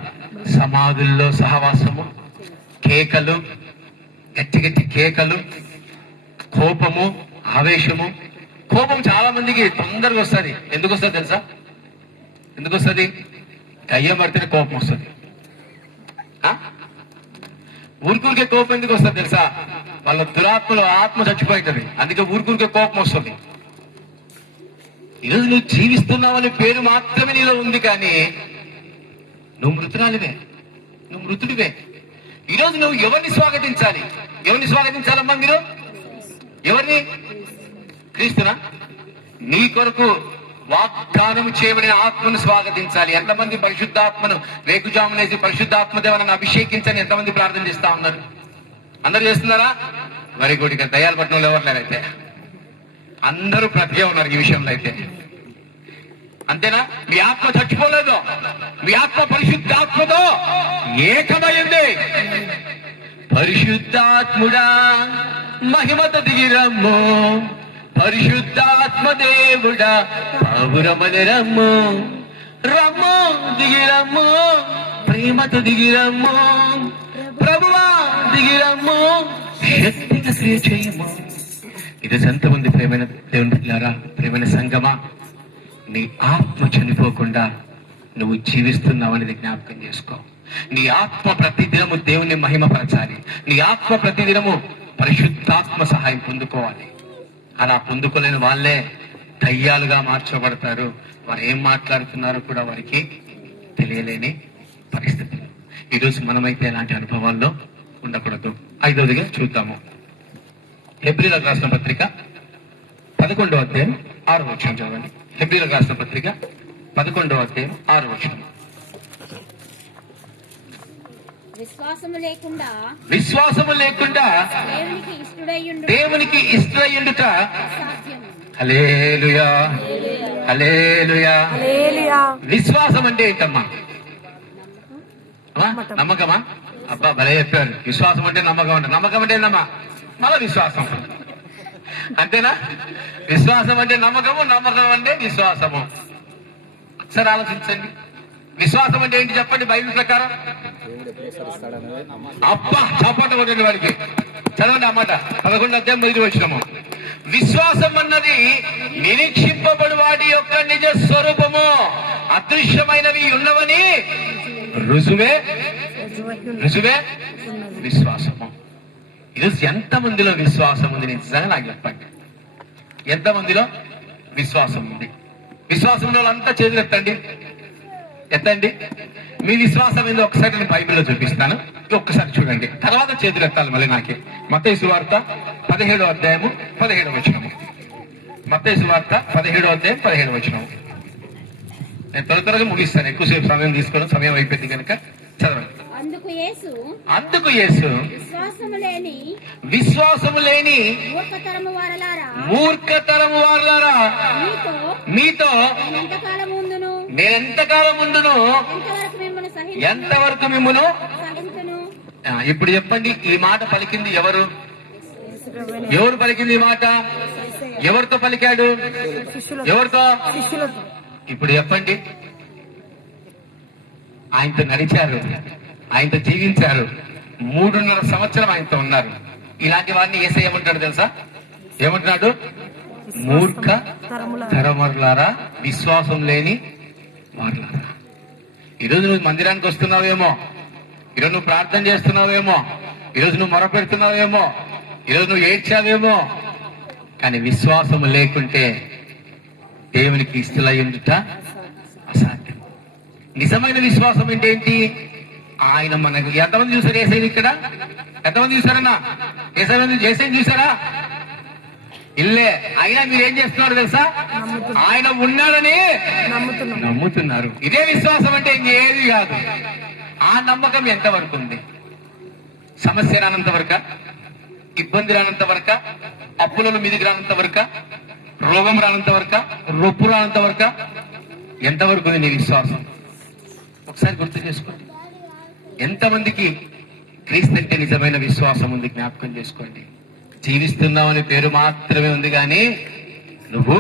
సమాధుల్లో సహవాసము, కేకలు, గట్టి గట్టి కేకలు, కోపము, ఆవేశము. కోపం చాలా మందికి తొందరగా వస్తుంది. ఎందుకు వస్తుంది తెలుసా? ఎందుకు వస్తుంది? దయ్యం పడితేనే కోపం వస్తుంది. ఊరికూరికే కోపం ఎందుకు వస్తుంది తెలుసా? వాళ్ళ దురాత్మలో ఆత్మ చచ్చిపోతుంది, అందుకే ఊరికూరికే కోపం వస్తుంది. ఈరోజు నువ్వు జీవిస్తున్నావని పేరు మాత్రమే నీలో ఉంది, కానీ నువ్వు మృతురాలివే, నువ్వు మృతుడివే. ఈరోజు నువ్వు ఎవరిని స్వాగతించాలి? ఎవరిని స్వాగతించాలమ్మా మీరు? ఎవరిని? క్రీస్తునా? నీ కొరకు వాగ్దానం చేయబడిన ఆత్మను స్వాగతించాలి. ఎంతమంది పరిశుద్ధాత్మను వేకుజామునేసి పరిశుద్ధాత్మ దేవాన్ని అభిషేకించని ఎంతమంది ప్రార్థన చేస్తా ఉన్నారు? అందరూ చేస్తున్నారా? Very good. ఇక్కడ దయాలు పట్టణంలో ఎవరు లేరైతే అందరూ ప్రతిగా ఉన్నారు ఈ విషయంలో అయితే. అంతేనా? మీ ఆత్మ చచ్చిపోలేదు, మీ ఆత్మ పరిశుద్ధాత్మతో ఏకమైంది. పరిశుద్ధాత్ముడా మహిమత దిగిరమ్ము, పరిశుద్ధాత్మ దేవుడా పావురమని రమ్ము, రమ్ము దిగిరమ్ము, ప్రేమతో దిగిరమ్ము, ప్రభువా దిగిరమ్ము, శక్తిగా క్రియ చేయము. ఇది ఎంతమంది ప్రేమైన దేవుని పిల్లారా, ప్రేమైన సంగమా, నీ ఆత్మ చనిపోకుండా నువ్వు జీవిస్తున్నావనేది జ్ఞాపకం చేసుకో. నీ ఆత్మ ప్రతిదినము దేవుని మహిమపరచాలి. నీ ఆత్మ ప్రతిదినము పరిశుద్ధాత్మ సహాయం పొందుకోవాలి. అలా పొందుకోలేని వాళ్ళే దయ్యాలుగా మార్చబడతారు. వారు ఏం మాట్లాడుతున్నారో కూడా వారికి తెలియలేని పరిస్థితులు. ఈరోజు మనమైతే ఎలాంటి అనుభవాల్లో ఉండకూడదు. ఐదవదిగా చూద్దాము, హెబ్రీయులకు రాసిన పత్రిక 11వ అధ్యాయం 6వ వచనం చదవండి. హెబ్రీయులకు రాసిన పత్రిక 11వ అధ్యాయం 6వ వచనం. విశ్వాసము లేకుండా దేవునికి ఇష్టడయ్యుండుట హల్లెలూయా, హల్లెలూయా. విశ్వాసం అంటే ఏంటమ్మా? నమ్మకమా? అబ్బా భలే చెప్పారు. విశ్వాసం అంటే నమ్మకం అంట. నమ్మకం అంటే ఏందమ్మా? మళ్ళా విశ్వాసం అంతేనా? విశ్వాసం అంటే నమ్మకము, నమ్మకం అంటే విశ్వాసము. ఒకసారి ఆలోచించండి, విశ్వాసం అంటే ఏంటి చెప్పండి బైబిల్ ప్రకారం? అబ్బా చప్పట కొట్టండి వాడికి. చదవండి ఆ మాట. 11వ అధ్యాయం 1వ వచనము. విశ్వాసం అన్నది నిరీక్షింపబడు వాడి యొక్క నిజ స్వరూపము, అదృశ్యమైనవి ఉన్నవని రుజువే విశ్వాసము. ఈరోజు ఎంతమందిలో విశ్వాసం ఉంది? నిజంగా నాకు చెప్పండి, ఎంతమందిలో విశ్వాసం ఉంది? విశ్వాసం ఉన్న వాళ్ళంతా చేతులు ఎత్తండి, ఎత్తండి. మీ విశ్వాసం ఏందో ఒకసారి నేను బైబిల్లో చూపిస్తాను, ఒక్కసారి చూడండి, తర్వాత చేతులు ఎత్తాలి మళ్ళీ నాకే. మత్తయి సువార్త 17వ అధ్యాయము 17వ వచనము. మత్తయి సువార్త 17వ అధ్యాయం 17వ వచనము. నేను త్వరగా ముగిస్తాను, ఎక్కువసేపు సమయం తీసుకోవడం, సమయం అయిపోయింది కనుక చదవండి. అందుకు యేసు విశ్వాసము లేని మూర్ఖతరము వారలారా, మీతో నేనెంతకాలం ఉండును, ఎంతవరకు మిమ్మును ఇప్పుడు చెప్పండి, ఈ మాట పలికింది ఎవరు? ఎవరు పలికింది ఈ మాట? ఎవరితో పలికాడు? ఎవరితో? ఇప్పుడు చెప్పండి. ఆయనతో నడిచారు, ఆయనతో జీవించారు, 3.5 సంవత్సరం ఆయనతో ఉన్నారు. ఇలాంటి వారిని యేసయ్య ఏమంటాడు తెలుసా? ఏమంటున్నాడు? మూర్ఖ తరములారా, విశ్వాసం లేని వారులారా. ఈరోజు నువ్వు మందిరానికి వస్తున్నావేమో, ఈరోజు నువ్వు ప్రార్థన చేస్తున్నావేమో, ఈరోజు నువ్వు మొరపెడుతున్నావేమో, ఈరోజు నువ్వు ఏడ్చావేమో, కానీ విశ్వాసము లేకుంటే దేవునికి ఇష్టలయ్యుండుట అసాధ్యం. నిజమైన విశ్వాసం అంటే ఏంటి? ఆయన మనకు ఎంతమంది చూసారు యేసయ్యని ఇక్కడ? ఎంతమంది చూసారన్నా? యేసయ్యని చూసారా? ఇల్లే. అయినా మీరు ఏం చేస్తున్నారు తెలుసా? ఆయన ఉన్నాడని నమ్ముతున్నారు. ఇదే విశ్వాసం అంటే ఇంకేది కాదు. ఆ నమ్మకం ఎంతవరకు ఉంది? సమస్య రానంత వరక, ఇబ్బంది రానంత వరక, అప్పులలో మీదికి రానంత వరక, రోగం రానంత వరక, రొప్పు రానంత వరక, ఎంతవరకు ఉంది నీ విశ్వాసం? ఒకసారి గుర్తు చేసుకోండి. ఎంతమందికి క్రీస్తు అంటే నిజమైన విశ్వాసం ఉంది? జ్ఞాపకం చేసుకోండి. జీవిస్తున్నావనే పేరు మాత్రమే ఉంది, కానీ నువ్వు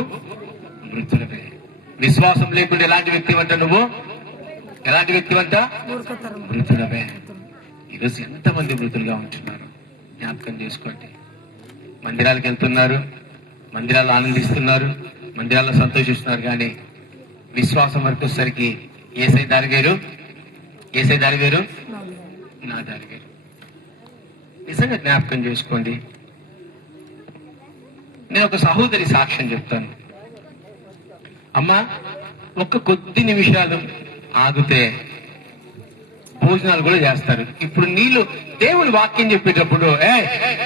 మృతులవే. విశ్వాసం లేకుండా ఎలాంటి వ్యక్తివంట నువ్వు? ఎలాంటి వ్యక్తివంట? మృతులవే. ఈరోజు ఎంతమంది మృతులుగా ఉంటున్నారు? జ్ఞాపకం చేసుకోండి. మందిరాలకు వెళ్తున్నారు, మందిరాలు ఆనందిస్తున్నారు, మందిరాల్లో సంతోషిస్తున్నారు, కానీ విశ్వాసం వరకు వచ్చేసరికి యేసయ్య దారి వేరు, యేసయ్య దారి వేరు, నా దారి వేరు. నిజంగా జ్ఞాపకం చేసుకోండి. నేను ఒక సహోదరి సాక్ష్యం చెప్తాను. అమ్మా, ఒక్క కొద్ది నిమిషాలు ఆగితే భోజనాలు కూడా చేస్తారు. ఇప్పుడు నీళ్ళు దేవుని వాక్యం చెప్పేటప్పుడు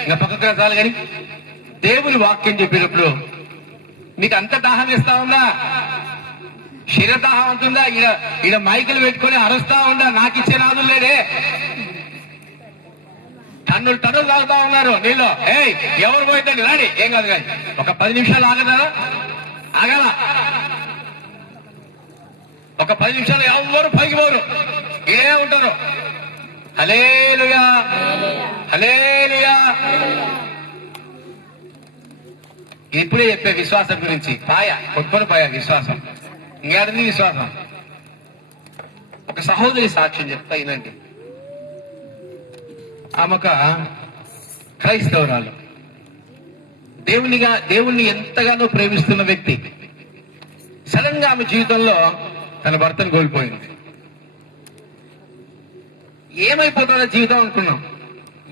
ఇంకా పక్కకు చాలు, కానీ దేవుని వాక్యం చెప్పేటప్పుడు నీకు అంత దాహం వేస్తా ఉందా? శరీరదాహం ఉంటుందా? ఈడ మైకులు పెట్టుకొని అరుస్తా ఉందా? నాకు ఇచ్చే నాదులు లేడే, టన్నులు తాగుతా ఉన్నారు నీళ్ళు. ఎవరు పోయిందండి? రాని, ఏం కాదు, కానీ ఒక 10 నిమిషాలు ఆగదా? ఆగాల. ఒక 10 నిమిషాలు ఎవరు పైకి పోరు, ఇదే ఉంటారు. హల్లెలూయా, హల్లెలూయా. ఇప్పుడే చెప్పే విశ్వాసం గురించి. కొట్టుకొని పోయా విశ్వాసం. ఇంకేడింది విశ్వాసం. ఒక సహోదరి సాక్ష్యం చెప్తా వినండి. ఆమెక క్రైస్తవురాలు, దేవుణ్ణి ఎంతగానో ప్రేమిస్తున్న వ్యక్తి. సడన్ గా ఆమె జీవితంలో తన భర్తను కోల్పోయింది. ఏమైపోతుందో జీవితం అనుకున్నాం,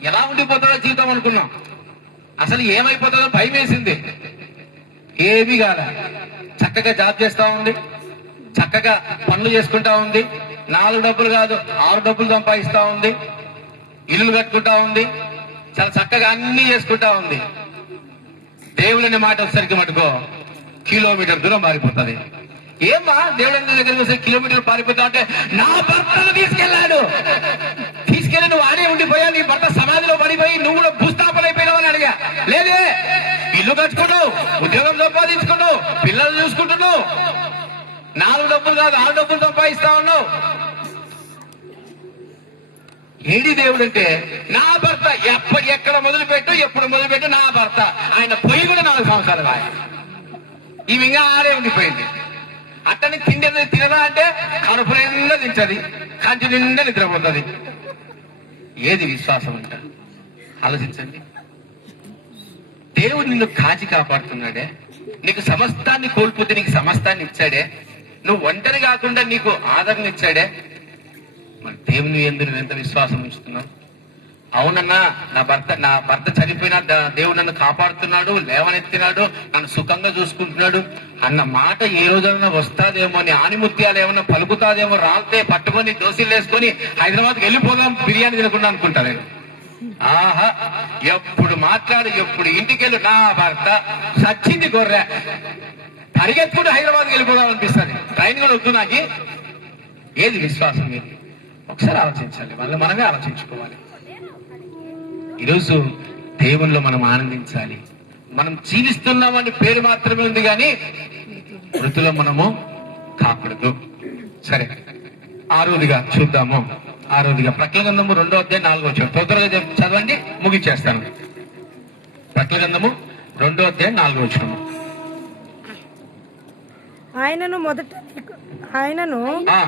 ఎలా ఉండిపోతుందో జీవితం అనుకున్నాం. అసలు ఏమైపోతుందో భయం వేసింది. ఏమీ కాల. చక్కగా జాబ్ చేస్తా ఉంది, చక్కగా పనులు చేసుకుంటా ఉంది, 4 డబ్బులు కాదు 6 డబ్బులు సంపాదిస్తా ఉంది, ఇల్లు కట్టుకుంటా ఉంది, చాలా చక్కగా అన్ని చేసుకుంటా ఉంది. దేవుళ్ళని మాట వచ్చేసరికి మటుకో కిలోమీటర్ దూరం పారిపోతుంది. ఏమ్మా దేవుళ్ళని దగ్గర వస్తే కిలోమీటర్ పారిపోతా అంటే, నా భర్తను తీసుకెళ్లి నువ్వు ఆడే ఉండిపోయా, నీ భర్త సమాధిలో పడిపోయి నువ్వు కూడా భూస్థాపన అయిపోయినావు అని అడిగా. లేదే, ఇల్లు కట్టుకున్నావు, ఉద్యోగం సంపాదించుకున్నావు, పిల్లలు చూసుకుంటున్నావు, 4 డబ్బులు కాదు 6 డబ్బులు సంపాదిస్తా ఉన్నావు. ఏడి దేవుడు అంటే, నా భర్త ఎక్కడ మొదలుపెట్టు, ఎప్పుడు మొదలుపెట్టు, నా భర్త. ఆయన పొయ్యి కూడా 4 సంవత్సరాలు ఆయన. ఈమె ఇంకా ఆడే ఉండిపోయింది. అట్టని తినదా అంటే కడుపు నిండా తింటది, కంటి నిండా నిద్రపోతుంది. ఏది విశ్వాసం అంట? ఆలోచించండి. దేవుడు నిన్ను కాచి కాపాడుతున్నాడే, నీకు సమస్తాన్ని కోల్పోతే నీకు సమస్తాన్ని ఇచ్చాడే, నువ్వు ఒంటరి కాకుండా నీకు ఆదరణ ఇచ్చాడే. మరి దేవుని యందు నువ్వు ఎంత విశ్వాసం ఉంచుతున్నావు? అవునన్నా, నా భర్త చనిపోయినా దేవుడు నన్ను కాపాడుతున్నాడు, లేవనెత్తినాడు, నన్ను సుఖంగా చూసుకుంటున్నాడు అన్న మాట ఏ రోజైనా వస్తాదేమో అని, ఆనిముత్యాలు ఏమన్నా పలుకుతాదేమో, రాళ్తే పట్టుకొని దోశలు వేసుకొని హైదరాబాద్కి వెళ్ళిపోదాం బిర్యానీ తినకుండా అనుకుంటా నేను. ఆహా, ఎప్పుడు మాట్లాడు, ఎప్పుడు ఇంటికెళ్ళు, నా భర్త సచ్చింది గొర్రె, పరిగెత్తుకుంటూ హైదరాబాద్కి వెళ్ళిపోదాం అనిపిస్తుంది. ట్రైన్ కూడా వద్దు నాకు. ఏది విశ్వాసం? ఏది? ఒకసారి ఆలోచించాలి, మళ్ళీ మనమే ఆలోచించుకోవాలి. ఈరోజు దేవునిలో మనం ఆనందించాలి. మనం జీవిస్తున్నామని పేరు మాత్రమే ఉంది, కానీ మృతులో మనము కాకూడదు. సరే, 6వదిగా చూద్దాము. ఆరోదిగా ప్రకటన గ్రంథము 2వ అధ్యాయం 4వ వచనం తొందరగా చదవండి, ముగించేస్తాను. ప్రకటన గ్రంథము 2వ అధ్యాయం 4వ వచనం. ఆయనను ఆ,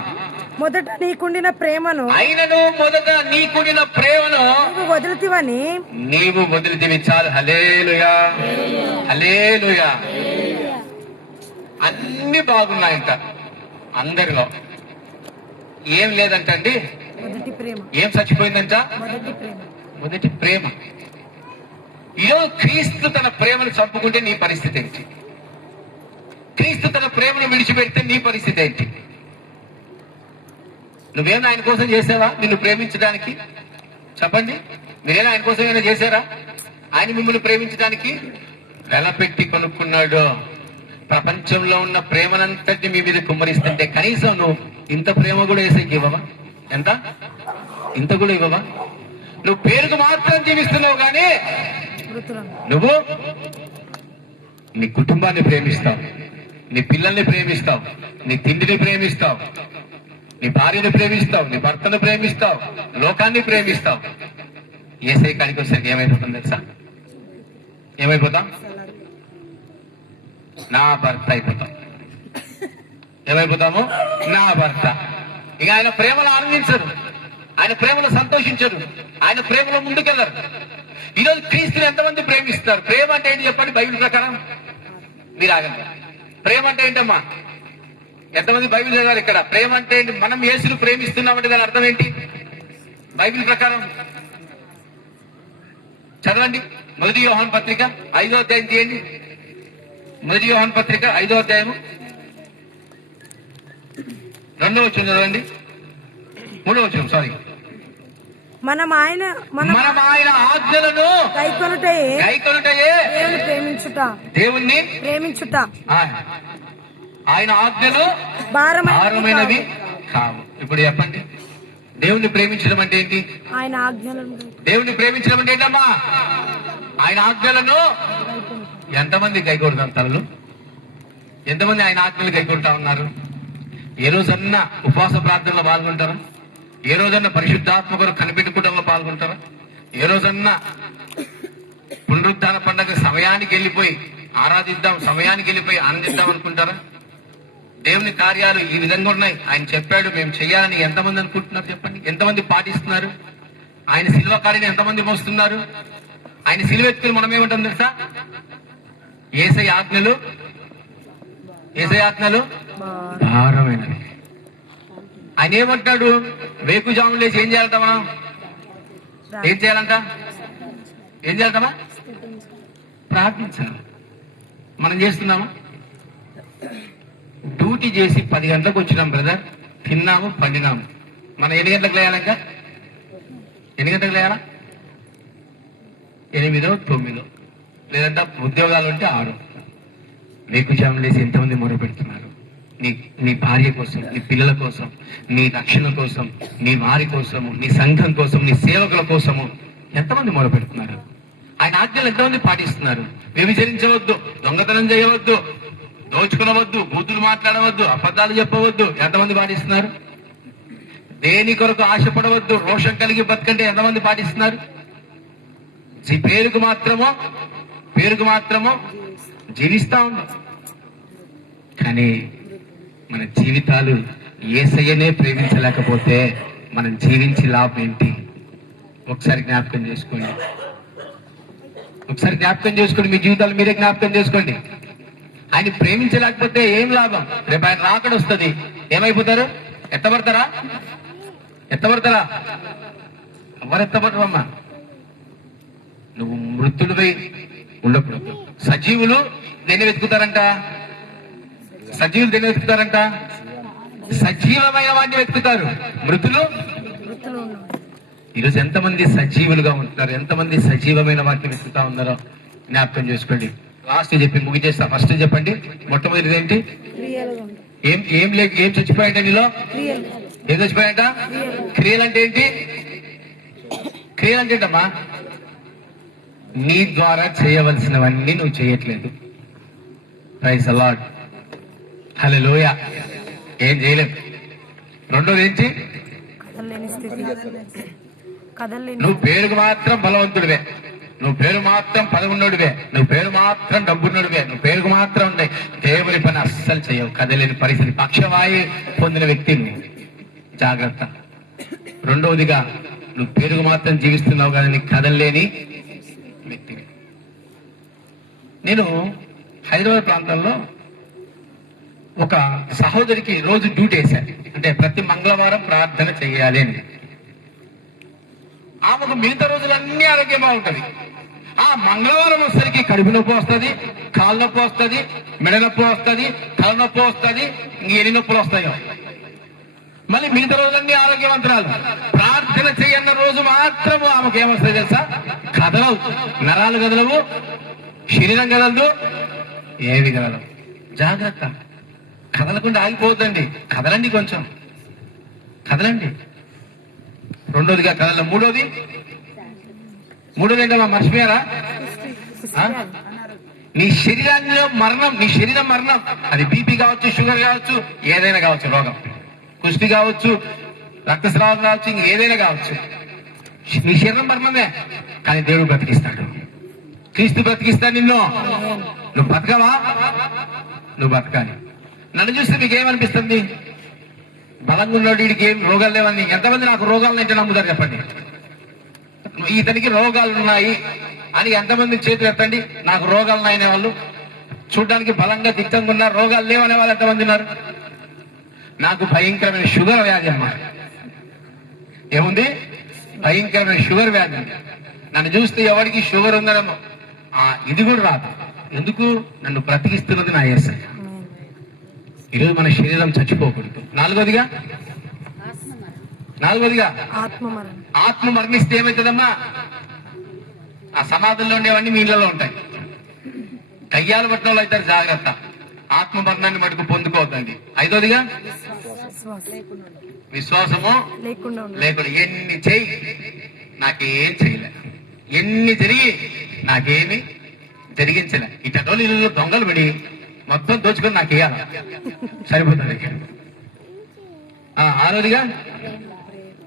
మొదట నీకుండిన ప్రేమను ఆయనను మొదట నీకుడిన ప్రేమను నీవు వదిలితివని నీవు వదిలితివి. చాలు. హల్లెలూయా, హల్లెలూయా. అన్ని బాగున్నాయంట అందరిలో. ఏం లేదంటండి, మొదటి ప్రేమ, ఏం చచ్చిపోయిందంట? మొదటి ప్రేమ. మొదటి ప్రేమ. ఈరోజు క్రీస్తు తన ప్రేమను చంపుకుంటే నీ పరిస్థితి ఏంటి? క్రీస్తు తన ప్రేమను విడిచిపెడితే నీ పరిస్థితి ఏంటి? నువ్వేమైనా ఆయన కోసం చేసావా? నిన్ను ప్రేమించడానికి చెప్పండి. మీరేనా ఆయన కోసం ఏమైనా చేశారా? ఆయన మిమ్మల్ని ప్రేమించడానికి వెల పెట్టి కొనుక్కున్నాడు. ప్రపంచంలో ఉన్న ప్రేమనంతటి మీ మీద కుమ్మరిస్తుంటే కనీసం నువ్వు ఇంత ప్రేమ కూడా వేసేకి ఇవ్వవా? ఎంత? ఇంత కూడా ఇవ్వవా? నువ్వు పేరుకు మాత్రం జీవిస్తున్నావు కానీ మృతులను నువ్వు నీ కుటుంబాన్ని ప్రేమిస్తావు, నీ పిల్లల్ని ప్రేమిస్తావు, నీ తిండిని ప్రేమిస్తావు, నీ భార్యను ప్రేమిస్తావు, నీ భర్తను ప్రేమిస్తావు, లోకాన్ని ప్రేమిస్తావు. ఏసై కాడికి వచ్చేసరికి ఏమైపోతుంది తెలుసా? ఏమైపోతాం? నా భర్త అయిపోతాం. ఏమైపోతాము? నా భర్త. ఇక ఆయన ప్రేమలో ఆనందించరు, ఆయన ప్రేమలో సంతోషించరు, ఆయన ప్రేమలో ముందుకెళ్ళరు. ఈరోజు క్రీస్తుని ఎంతమంది ప్రేమిస్తారు? ప్రేమ అంటే ఏంటి చెప్పండి బైబిల్ ప్రకారం? మీరు ఆగండి. ప్రేమ అంటే ఏంటమ్మా? ఎంతమంది బైబిల్ చదవాలి ఇక్కడ? ప్రేమ అంటే ఏంటి? మనం యేసును ప్రేమిస్తున్నామంటే దాని అర్థం ఏంటి బైబిల్ ప్రకారం? చదవండి. 1 యోహాను పత్రిక 5వ అధ్యాయం తీయండి. 1 యోహాను పత్రిక 5వ అధ్యాయము 2వ వచనం చదవండి. 3వ వచనం సారీ. మనం ఆయన ఆజ్ఞలను గైకొనుటయే దేవుని ప్రేమించుట, దేవుణ్ణి ప్రేమించుట. ఆయన ఆజ్ఞలు భారమైనవి కావు. ఇప్పుడు చెప్పండి, దేవుణ్ణి ప్రేమించడం అంటే ఏంటి? ఆయన ఆజ్ఞలను దేవుణ్ణి ప్రేమించడం అంటే ఏంటమ్మా? ఆయన ఆజ్ఞలను ఎంతమంది గైకొడతారు? తలలు ఎంతమంది ఆయన ఆజ్ఞలు గైకొంటా ఉన్నారు? ఏ రోజన్నా ఉపవాస ప్రార్థనలో పాల్గొంటారా? ఏ రోజన్నా పరిశుద్ధాత్మ కొరకు కనిపెట్టుకోవడంలో పాల్గొంటారా? ఏ రోజన్నా పునరుద్ధాన పండుగ సమయానికి వెళ్ళిపోయి ఆరాధిద్దాం, సమయానికి వెళ్ళిపోయి ఆనందిద్దాం అనుకుంటారా? దేవుని కార్యాలు ఈ విధంగా ఉన్నాయి, ఆయన చెప్పాడు మేము చెయ్యాలని ఎంతమంది అనుకుంటున్నారు చెప్పండి? ఎంతమంది పాటిస్తున్నారు? ఆయన శిల్వ కార్యాన్ని ఎంతమంది మోస్తున్నారు? ఆయన శిలువ ఎత్తుకుని మనం ఏమంటాం తెలుసా? యేసయ్య ఆజ్ఞలు భారమైనవి. ఆయన ఏమంటాడు? వేకుజాము లేచి ఏం చేయాలంట? మనం ఏం చేయాలంట? ఏం చేయాలంటమా? ప్రార్థించాలి. మనం చేస్తున్నామా? డ్యూటీ చేసి 10 గంటలకు వచ్చినాం బ్రదర్, తిన్నాము, పండినాము. మనం ఎన్ని గంటలకు లేయాలంట? ఎన్ని గంటలకు లేయాలా? 8, 9, లేదంటే ఉద్యోగాలు ఉంటే 6. వేకుజాము లేసి ఎంతమంది మొర పెడుతున్నారు? నీ భార్య కోసం, నీ పిల్లల కోసం, నీ రక్షణ కోసం, నీ వారి కోసము, నీ సంఘం కోసం, నీ సేవకుల కోసము ఎంతమంది మొర పెడుతున్నారు? ఆయన ఆజ్ఞలు ఎంతమంది పాటిస్తున్నారు? వ్యభిచరించవద్దు, దొంగతనం చేయవద్దు, దోచుకునవద్దు, బూతులు మాట్లాడవద్దు, అబద్ధాలు చెప్పవద్దు, ఎంతమంది పాటిస్తున్నారు? దేని కొరకు ఆశపడవద్దు, రోషం కలిగి బతకంటే ఎంతమంది పాటిస్తున్నారు? పేరుకు మాత్రము జీవిస్తా ఉన్నాం. కానీ మన జీవితాలు యేసయ్యనే ప్రేమించలేకపోతే మనం జీవించి లాభం ఏంటి? ఒకసారి జ్ఞాపకం చేసుకోండి. మీ జీవితాలు మీరే జ్ఞాపకం చేసుకోండి. ఆయన ప్రేమించలేకపోతే ఏం లాభం? రేపు ఆయన రాకడ వస్తుంది, ఏమైపోతారు? ఎత్తబడతారా? ఎవరు ఎత్తబడరమ్మా? నువ్వు మృతుడిపై ఉండకూడదు. సజీవులు దేన్ని వెతుకుతారంట? సజీవమైన వాడిని వెతుకుతారు. మృతులు ఈరోజు ఎంతమంది సజీవులుగా ఉంటున్నారు? ఎంతమంది సజీవమైన వాటిని వెతుకుతా ఉన్నారో జ్ఞాపకం చేసుకోండి. లాస్ట్ చెప్పి ముగిచేస్తా. ఫస్ట్ చెప్పండి, మొట్టమొదటిది ఏంటి? ఏం చచ్చిపోయాయంట నీలో? ఏం చచ్చిపోయాయంట? క్రియలు అంటే ఏంటి? క్రియలు అంటే ఏంటమ్మా? నీ ద్వారా చేయవలసినవన్నీ నువ్వు చేయట్లేదు. ప్రైజ్ ది లార్డ్, హల్లెలూయా. ఏం చేయలేం. రెండోది ఏంటి? కదలేని నువ్వు పేరుకు మాత్రం బలవంతుడివే, నువ్వు పేరు మాత్రం పదవున్నోడివే, నువ్వు పేరు మాత్రం డబ్బున్నోడివే, నువ్వు పేరుకు మాత్రం ఉండే దేవుని పని అస్సలు చేయవు. కదలేని పరిస్థితి, పక్షవాయు పొందిన వ్యక్తి నువ్వు. జాగ్రత్త. రెండవదిగా, నువ్వు పేరుకు మాత్రం జీవిస్తున్నావు కానీ నీకు కదలలేని వ్యక్తివి. నేను హైదరాబాద్ ప్రాంతంలో ఒక సహోదరికి రోజు డ్యూటీ వేశాను. అంటే ప్రతి మంగళవారం ప్రార్థన చేయాలి అని. ఆమెకు మిగతా రోజులన్నీ ఆరోగ్యం బాగుంటది. ఆ మంగళవారం వచ్చేసరికి కడుపు నొప్పి వస్తుంది, కాళ్ళ నొప్పి వస్తుంది, మెడ నొప్పి వస్తుంది, తల నొప్పి వస్తుంది, ఎన్ని నొప్పులు వస్తాయో. మళ్ళీ మిగతా రోజులన్నీ ఆరోగ్యవంతురాలు. ప్రార్థన చేయన్న రోజు మాత్రం ఆమెకు ఏమొస్తుంది తెలుసా? కదలవు, నరాలు కదలవు, శరీరం కదలదు, ఏవి కదలవు. జాగ్రత్త. కదలకుండా ఆగిపోవద్దండి, కదలండి, కొంచెం కదలండి. రెండోదిగా కదల. మూడోది ఏంటమ్మా, మర్చిపోయారా? నీ శరీరాల్లో మరణం, నీ శరీరం మరణం. అది బీపీ కావచ్చు, షుగర్ కావచ్చు, ఏదైనా కావచ్చు, రోగం, కుష్టి కావచ్చు, రక్తస్రావం కావచ్చు, ఏదైనా కావచ్చు. నీ శరీరం మరణమే, కానీ దేవుడు బ్రతికిస్తాడు. క్రీస్తు బ్రతికిస్తాడు నిన్ను. నువ్వు బతకవా? నువ్వు బతకాలి. నన్ను చూస్తే మీకేమనిపిస్తుంది? బలంగా ఉన్నాడు, వీడికి ఏం రోగాలు లేవని. ఎంతమంది నాకు రోగాలు అంటే నమ్ముతారు చెప్పండి? ఇతనికి రోగాలు ఉన్నాయి అని ఎంతమంది చేతులు ఎత్తండి. నాకు రోగాలు ఉన్నాయనే వాళ్ళు, చూడడానికి బలంగా దిట్టంగా ఉన్నారు, రోగాలు లేవనే వాళ్ళు ఎంతమంది ఉన్నారు? నాకు భయంకరమైన షుగర్ వ్యాధి అమ్మా. ఏముంది? భయంకరమైన షుగర్ వ్యాధి. నన్ను చూస్తే ఎవరికి షుగర్ ఉందనమ్మా ఇది కూడా రాదు. ఎందుకు? నన్ను బ్రతికిస్తున్నది నా యేసయ్య. ఈరోజు మన శరీరం చచ్చిపోకూడదు. నాలుగోదిగా ఆత్మ మరణిస్తే ఏమవుతుందమ్మా? ఆ సమాధుల్లో ఉండేవన్నీ మీ ఇళ్లలో ఉంటాయి. దయ్యాలు పట్టిన వాళ్ళు అవుతారు. జాగ్రత్త. ఆత్మ మరణాన్ని మటుకు పొందుకోవద్దండి. ఐదోదిగా విశ్వాసము లేకుండా. ఎన్ని చెయ్యి నాకేం చేయలే, ఎన్ని జరిగి నాకేమి జరిగించలే. ఇటోళ్ళు ఇల్లు దొంగలు పడి మొత్తం దోచుకొని నాకు వేయాల, సరిపోతుంది. ఆరోదిగా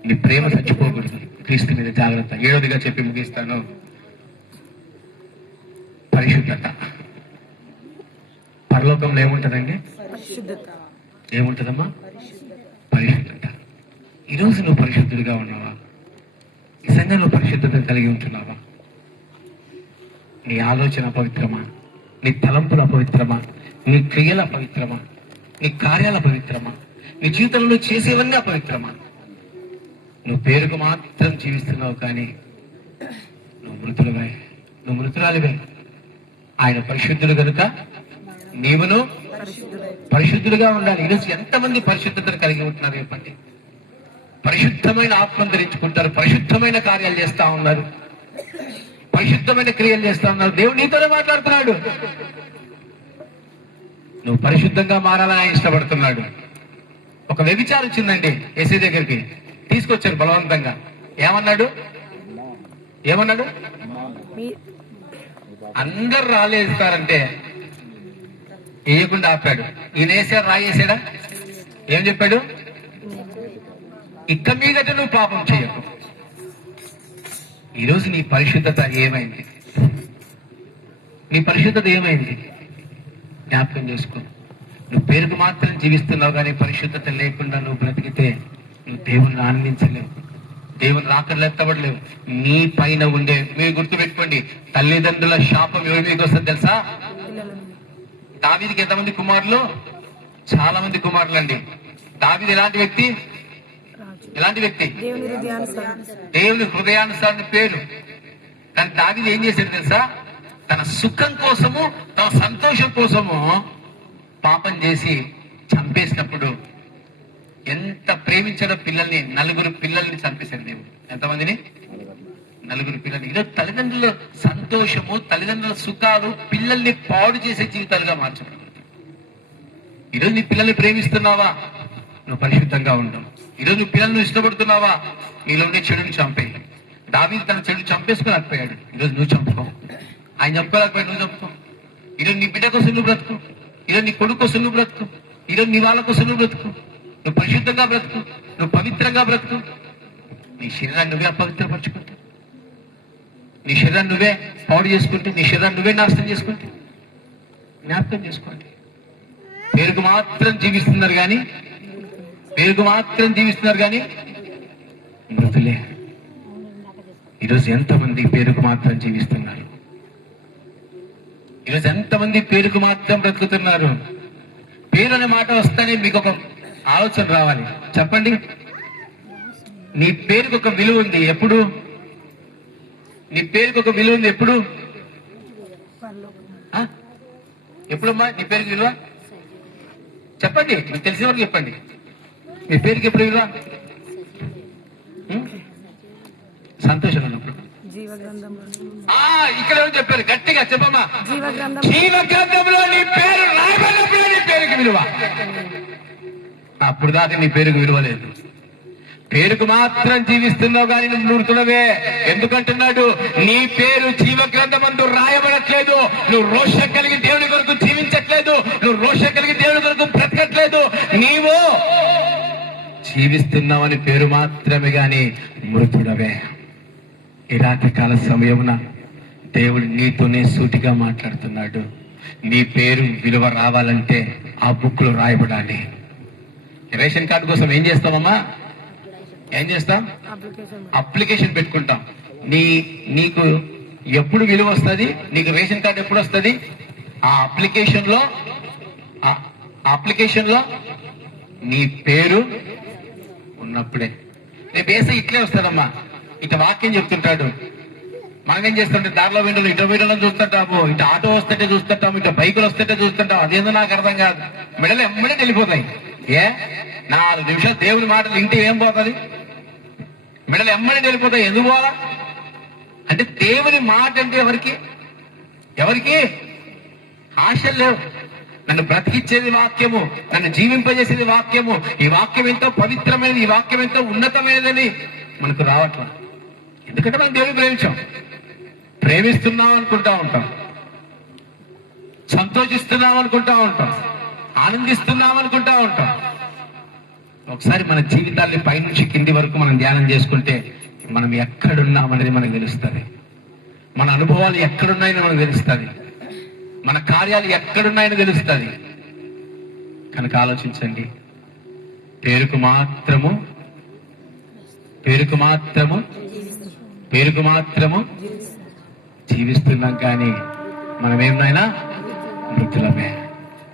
నీ ప్రేమ చచ్చిపోకూడదు, క్రీస్తు మీద జాగ్రత్త. ఏడోదిగా చెప్పి ముగిస్తాను, పరిశుద్ధత. పరలోకంలో ఏముంటదండి? ఏముంటదమ్మా? పరిశుద్ధత. ఈరోజు నువ్వు పరిశుద్ధుడిగా ఉన్నావా? నిజంగా నువ్వు పరిశుద్ధత కలిగి ఉంటున్నావా? నీ ఆలోచన పవిత్రమా? నీ తలంపుల పవిత్రమా? నీ క్రియల పవిత్రమా? నీ కార్యాల పవిత్రమా? నీ జీవితంలో చేసేవన్నీ అపవిత్రమా? నువ్వు పేరుకు మాత్రం జీవిస్తున్నావు కానీ నువ్వు మృతురాలివే. ఆయన పరిశుద్ధుడు కనుక నీవును పరిశుద్ధులుగా ఉండాలి. ఈరోజు ఎంతమంది పరిశుద్ధతను కలిగి ఉంటున్నారు చెప్పండి? పరిశుద్ధమైన ఆత్మను ధరించుకుంటారు, పరిశుద్ధమైన కార్యాలు చేస్తా ఉన్నారు, పరిశుద్ధమైన క్రియలు చేస్తా ఉన్నారు. దేవుడు నీతోనే మాట్లాడుతున్నాడు. నువ్వు పరిశుద్ధంగా మారాలని ఆయన ఇష్టపడుతున్నాడు. ఒక వ్యభిచారం వచ్చిందండి యేసే దగ్గరికి, తీసుకొచ్చారు బలవంతంగా. ఏమన్నాడు? అందరు రాలేస్తారంటే వేయకుండా ఆపాడు. ఈయన వేసాడు, రాయేసాడా? ఏం చెప్పాడు? ఇక మీదట నువ్వు పాపం చేయకు. ఈరోజు నీ పరిశుద్ధత ఏమైంది? నీ పరిశుద్ధత ఏమైంది? జ్ఞాపకం చేసుకో. నువ్వు పేరుకు మాత్రం జీవిస్తున్నావు కానీ పరిశుద్ధత లేకుండా నువ్వు బ్రతికితే నువ్వు దేవుని ఆనందించలేవు, దేవుని రాకడలు ఎత్తబడలేవు. నీ పైన ఉండే, మీరు గుర్తుపెట్టుకోండి, తల్లిదండ్రుల శాపం ఎవరి మీకు వస్తుంది తెలుసా? దావీదుకి ఎంతమంది కుమారులు? చాలా మంది కుమారులు అండి. దావీదు ఎలాంటి వ్యక్తి? దేవుని హృదయానుసారణ పేరు. కానీ దావీదు ఏం చేశాడు తెలుసా? తన సుఖం కోసము, తన సంతోషం కోసము పాపం చేసి చంపేసినప్పుడు ఎంత ప్రేమించాడో పిల్లల్ని. 4 పిల్లల్ని చంపేశాడు దేవుడు. ఎంతమందిని? 4 పిల్లల్ని. ఈరోజు తల్లిదండ్రుల సంతోషము, తల్లిదండ్రుల సుఖాలు పిల్లల్ని పాడు చేసే జీవితాలుగా మార్చబడుతుంది. ఈరోజు నీ పిల్లల్ని ప్రేమిస్తున్నావా? నువ్వు పరిశుద్ధంగా ఉండవు. ఈరోజు నువ్వు పిల్లల్ని ఇష్టపడుతున్నావా? నీలో ఉండే చెడుని చంపేయి. దావీదు తన చెడు చంపేసుకోలేకపోయాడు. ఈరోజు నువ్వు చంపుకో. ఆయన చంపుకోలేకపోయాడు, నువ్వు చంపుకో. ఈరోజు నీ బిడ్డ కోసం నువ్వు బ్రతుకు. ఈరోజు నీ కొడుకు కోసం నువ్వు బ్రతుకు. ఈరోజు నీ వాళ్ళ కోసం నువ్వు బ్రతుకు. నువ్వు పరిశుద్ధంగా బ్రతుకు, నువ్వు పవిత్రంగా బ్రతుకు. నీ శరీరాన్ని నువ్వే అపవిత్రపరచుకుంటే, నీ శరీరాన్ని నువ్వే పాడు చేసుకుంటే, నీ శరీరాన్ని నువ్వే నాశనం చేసుకుంటే జ్ఞాపకం చేసుకోండి. పేరుకు మాత్రం జీవిస్తున్నారు కానీ మృతులే. ఈరోజు ఎంతమంది పేరుకు మాత్రం జీవిస్తున్నారు? ఈరోజు ఎంతమంది పేరుకు మాత్రం బ్రతుకుతున్నారు? పేరు అనే మాట వస్తేనే మీకు ఒక ఆలోచన రావాలి. చెప్పండి, నీ పేరుకు ఒక విలువ ఉంది. ఎప్పుడు నీ పేరుకు ఒక విలువ ఉంది? ఎప్పుడు? ఎప్పుడమ్మా నీ పేరుకి విలువ? చెప్పండి, మీకు తెలిసిన వరకు చెప్పండి. మీ పేరుకి ఎప్పుడు విలువ? సంతోషం ఉన్నప్పుడు. ఇక్కడ చెప్పారు గట్టిగా చెప్పమ్మా. జీవ గ్రంథంలో నీ పేరు రాయబడినప్పుడు నీ పేరుకి విలువ. అప్పుడు దాకా నీ పేరుకు విలువ లేదు. పేరుకు మాత్రం జీవిస్తున్నావు కానీ నువ్వు మృతుడవే. ఎందుకంటున్నాడు? నీ పేరు జీవ గ్రంథమందు రాయబడట్లేదు. నువ్వు రోషం కలిగి దేవుని కొరకు జీవించట్లేదు. నువ్వు రోషం కలిగి దేవుని కొరకు బ్రతకట్లేదు. నీవు జీవిస్తున్నావని పేరు మాత్రమే గాని మృతుడవే. ఈ రాత్రి కాల సమయమున దేవుడు నీతోనే సూటిగా మాట్లాడుతున్నాడు. నీ పేరు విలువ రావాలంటే ఆ బుక్ లో రాయబడాలి. రేషన్ కార్డు కోసం ఏం చేస్తామమ్మా? ఏం చేస్తాం? అప్లికేషన్ పెట్టుకుంటాం. నీకు ఎప్పుడు విలువ వస్తుంది? నీకు రేషన్ కార్డు ఎప్పుడు వస్తుంది? ఆ అప్లికేషన్ లో నీ పేరు ఉన్నప్పుడే. రేపు వేస్తే ఇట్లే వస్తాడమ్మా. ఇట వాక్యం చెప్తుంటాడు. మనం ఏం చేస్తుంటే దారిలో వింటూ ఇటు వీడియోలో చూస్తుంటాము, ఇటు ఆటో వస్తుంటే చూస్తుంటాము, ఇటు బైకులు వస్తుంటే చూస్తుంటాం. అదేందో నాకు అర్థం కాదు. మెడలు ఎమ్మడే వెళ్ళిపోతాయి. 4 నిమిషాలు దేవుని మాటలు వింటే ఏం పోతుంది? మెడలు ఎమ్మడే వెళ్ళిపోతాయి. ఎందుకు పోవాలా? అంటే దేవుని మాట అంటే ఎవరికి ఆశలు లేవు. నన్ను బ్రతికిచ్చేది వాక్యము, నన్ను జీవింపజేసేది వాక్యము. ఈ వాక్యం ఎంతో పవిత్రమైనది, ఈ వాక్యం ఎంతో ఉన్నతమైనదని మనకు రావట్లా. ఎందుకంటే మనం దేవుని ప్రేమిస్తున్నాం అనుకుంటా ఉంటాం, సంతోషిస్తున్నాం అనుకుంటా ఉంటాం, ఆనందిస్తున్నాం అనుకుంటా ఉంటాం. ఒకసారి మన జీవితాన్ని పైనుంచి కింది వరకు మనం ధ్యానం చేసుకుంటే మనం ఎక్కడున్నామనేది మనకు తెలుస్తుంది. మన అనుభవాలు ఎక్కడున్నాయని మనకు తెలుస్తుంది. మన కార్యాలు ఎక్కడున్నాయని తెలుస్తుంది. కనుక ఆలోచించండి. పేరుకు మాత్రము జీవిస్తున్నాం కానీ మనమేమైనా మృతులమే.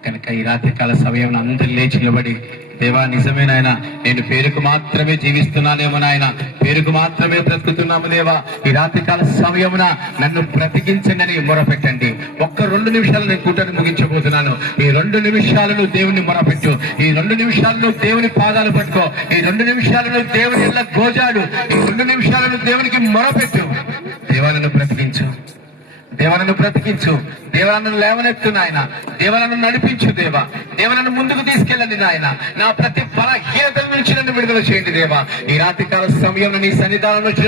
కనుక ఈ రాత్రి కాల సమయంలో అందరు లేచి నిలబడి, దేవా నిజమే నాయన, నేను పేరుకు మాత్రమే జీవిస్తున్నానేమో నాయన, పేరుకు మాత్రమే బ్రతుకుతున్నాము దేవా, ఈ రాత్రి కాల సమయమున నన్ను బ్రతికించండి అని మొరపెట్టండి. 2 నిమిషాలు నేను కూటని ముగించబోతున్నాను. ఈ 2 నిమిషాలను దేవుని మొరపెట్టు. ఈ 2 నిమిషాలను దేవుని పాదాలు పట్టుకో. ఈ 2 నిమిషాలను దేవుని ఇళ్ళ గోజాడు. ఈ 2 నిమిషాలను దేవునికి మొరపెట్టు. దేవా నన్ను బ్రతికించు, దేవా నన్ను బ్రతికించు, దేవా నన్ను లేవనెత్తు నాయన, దేవా నన్ను నడిపించు దేవా, దేవా నన్ను ముందుకు తీసుకెళ్ళండి నాయన, నా ప్రతి బలహీనతల నుంచి నన్ను విడుదల చేయండి దేవా. ఈ రాత్రి కాల సమయంలో నీ సన్నిధానం నుంచి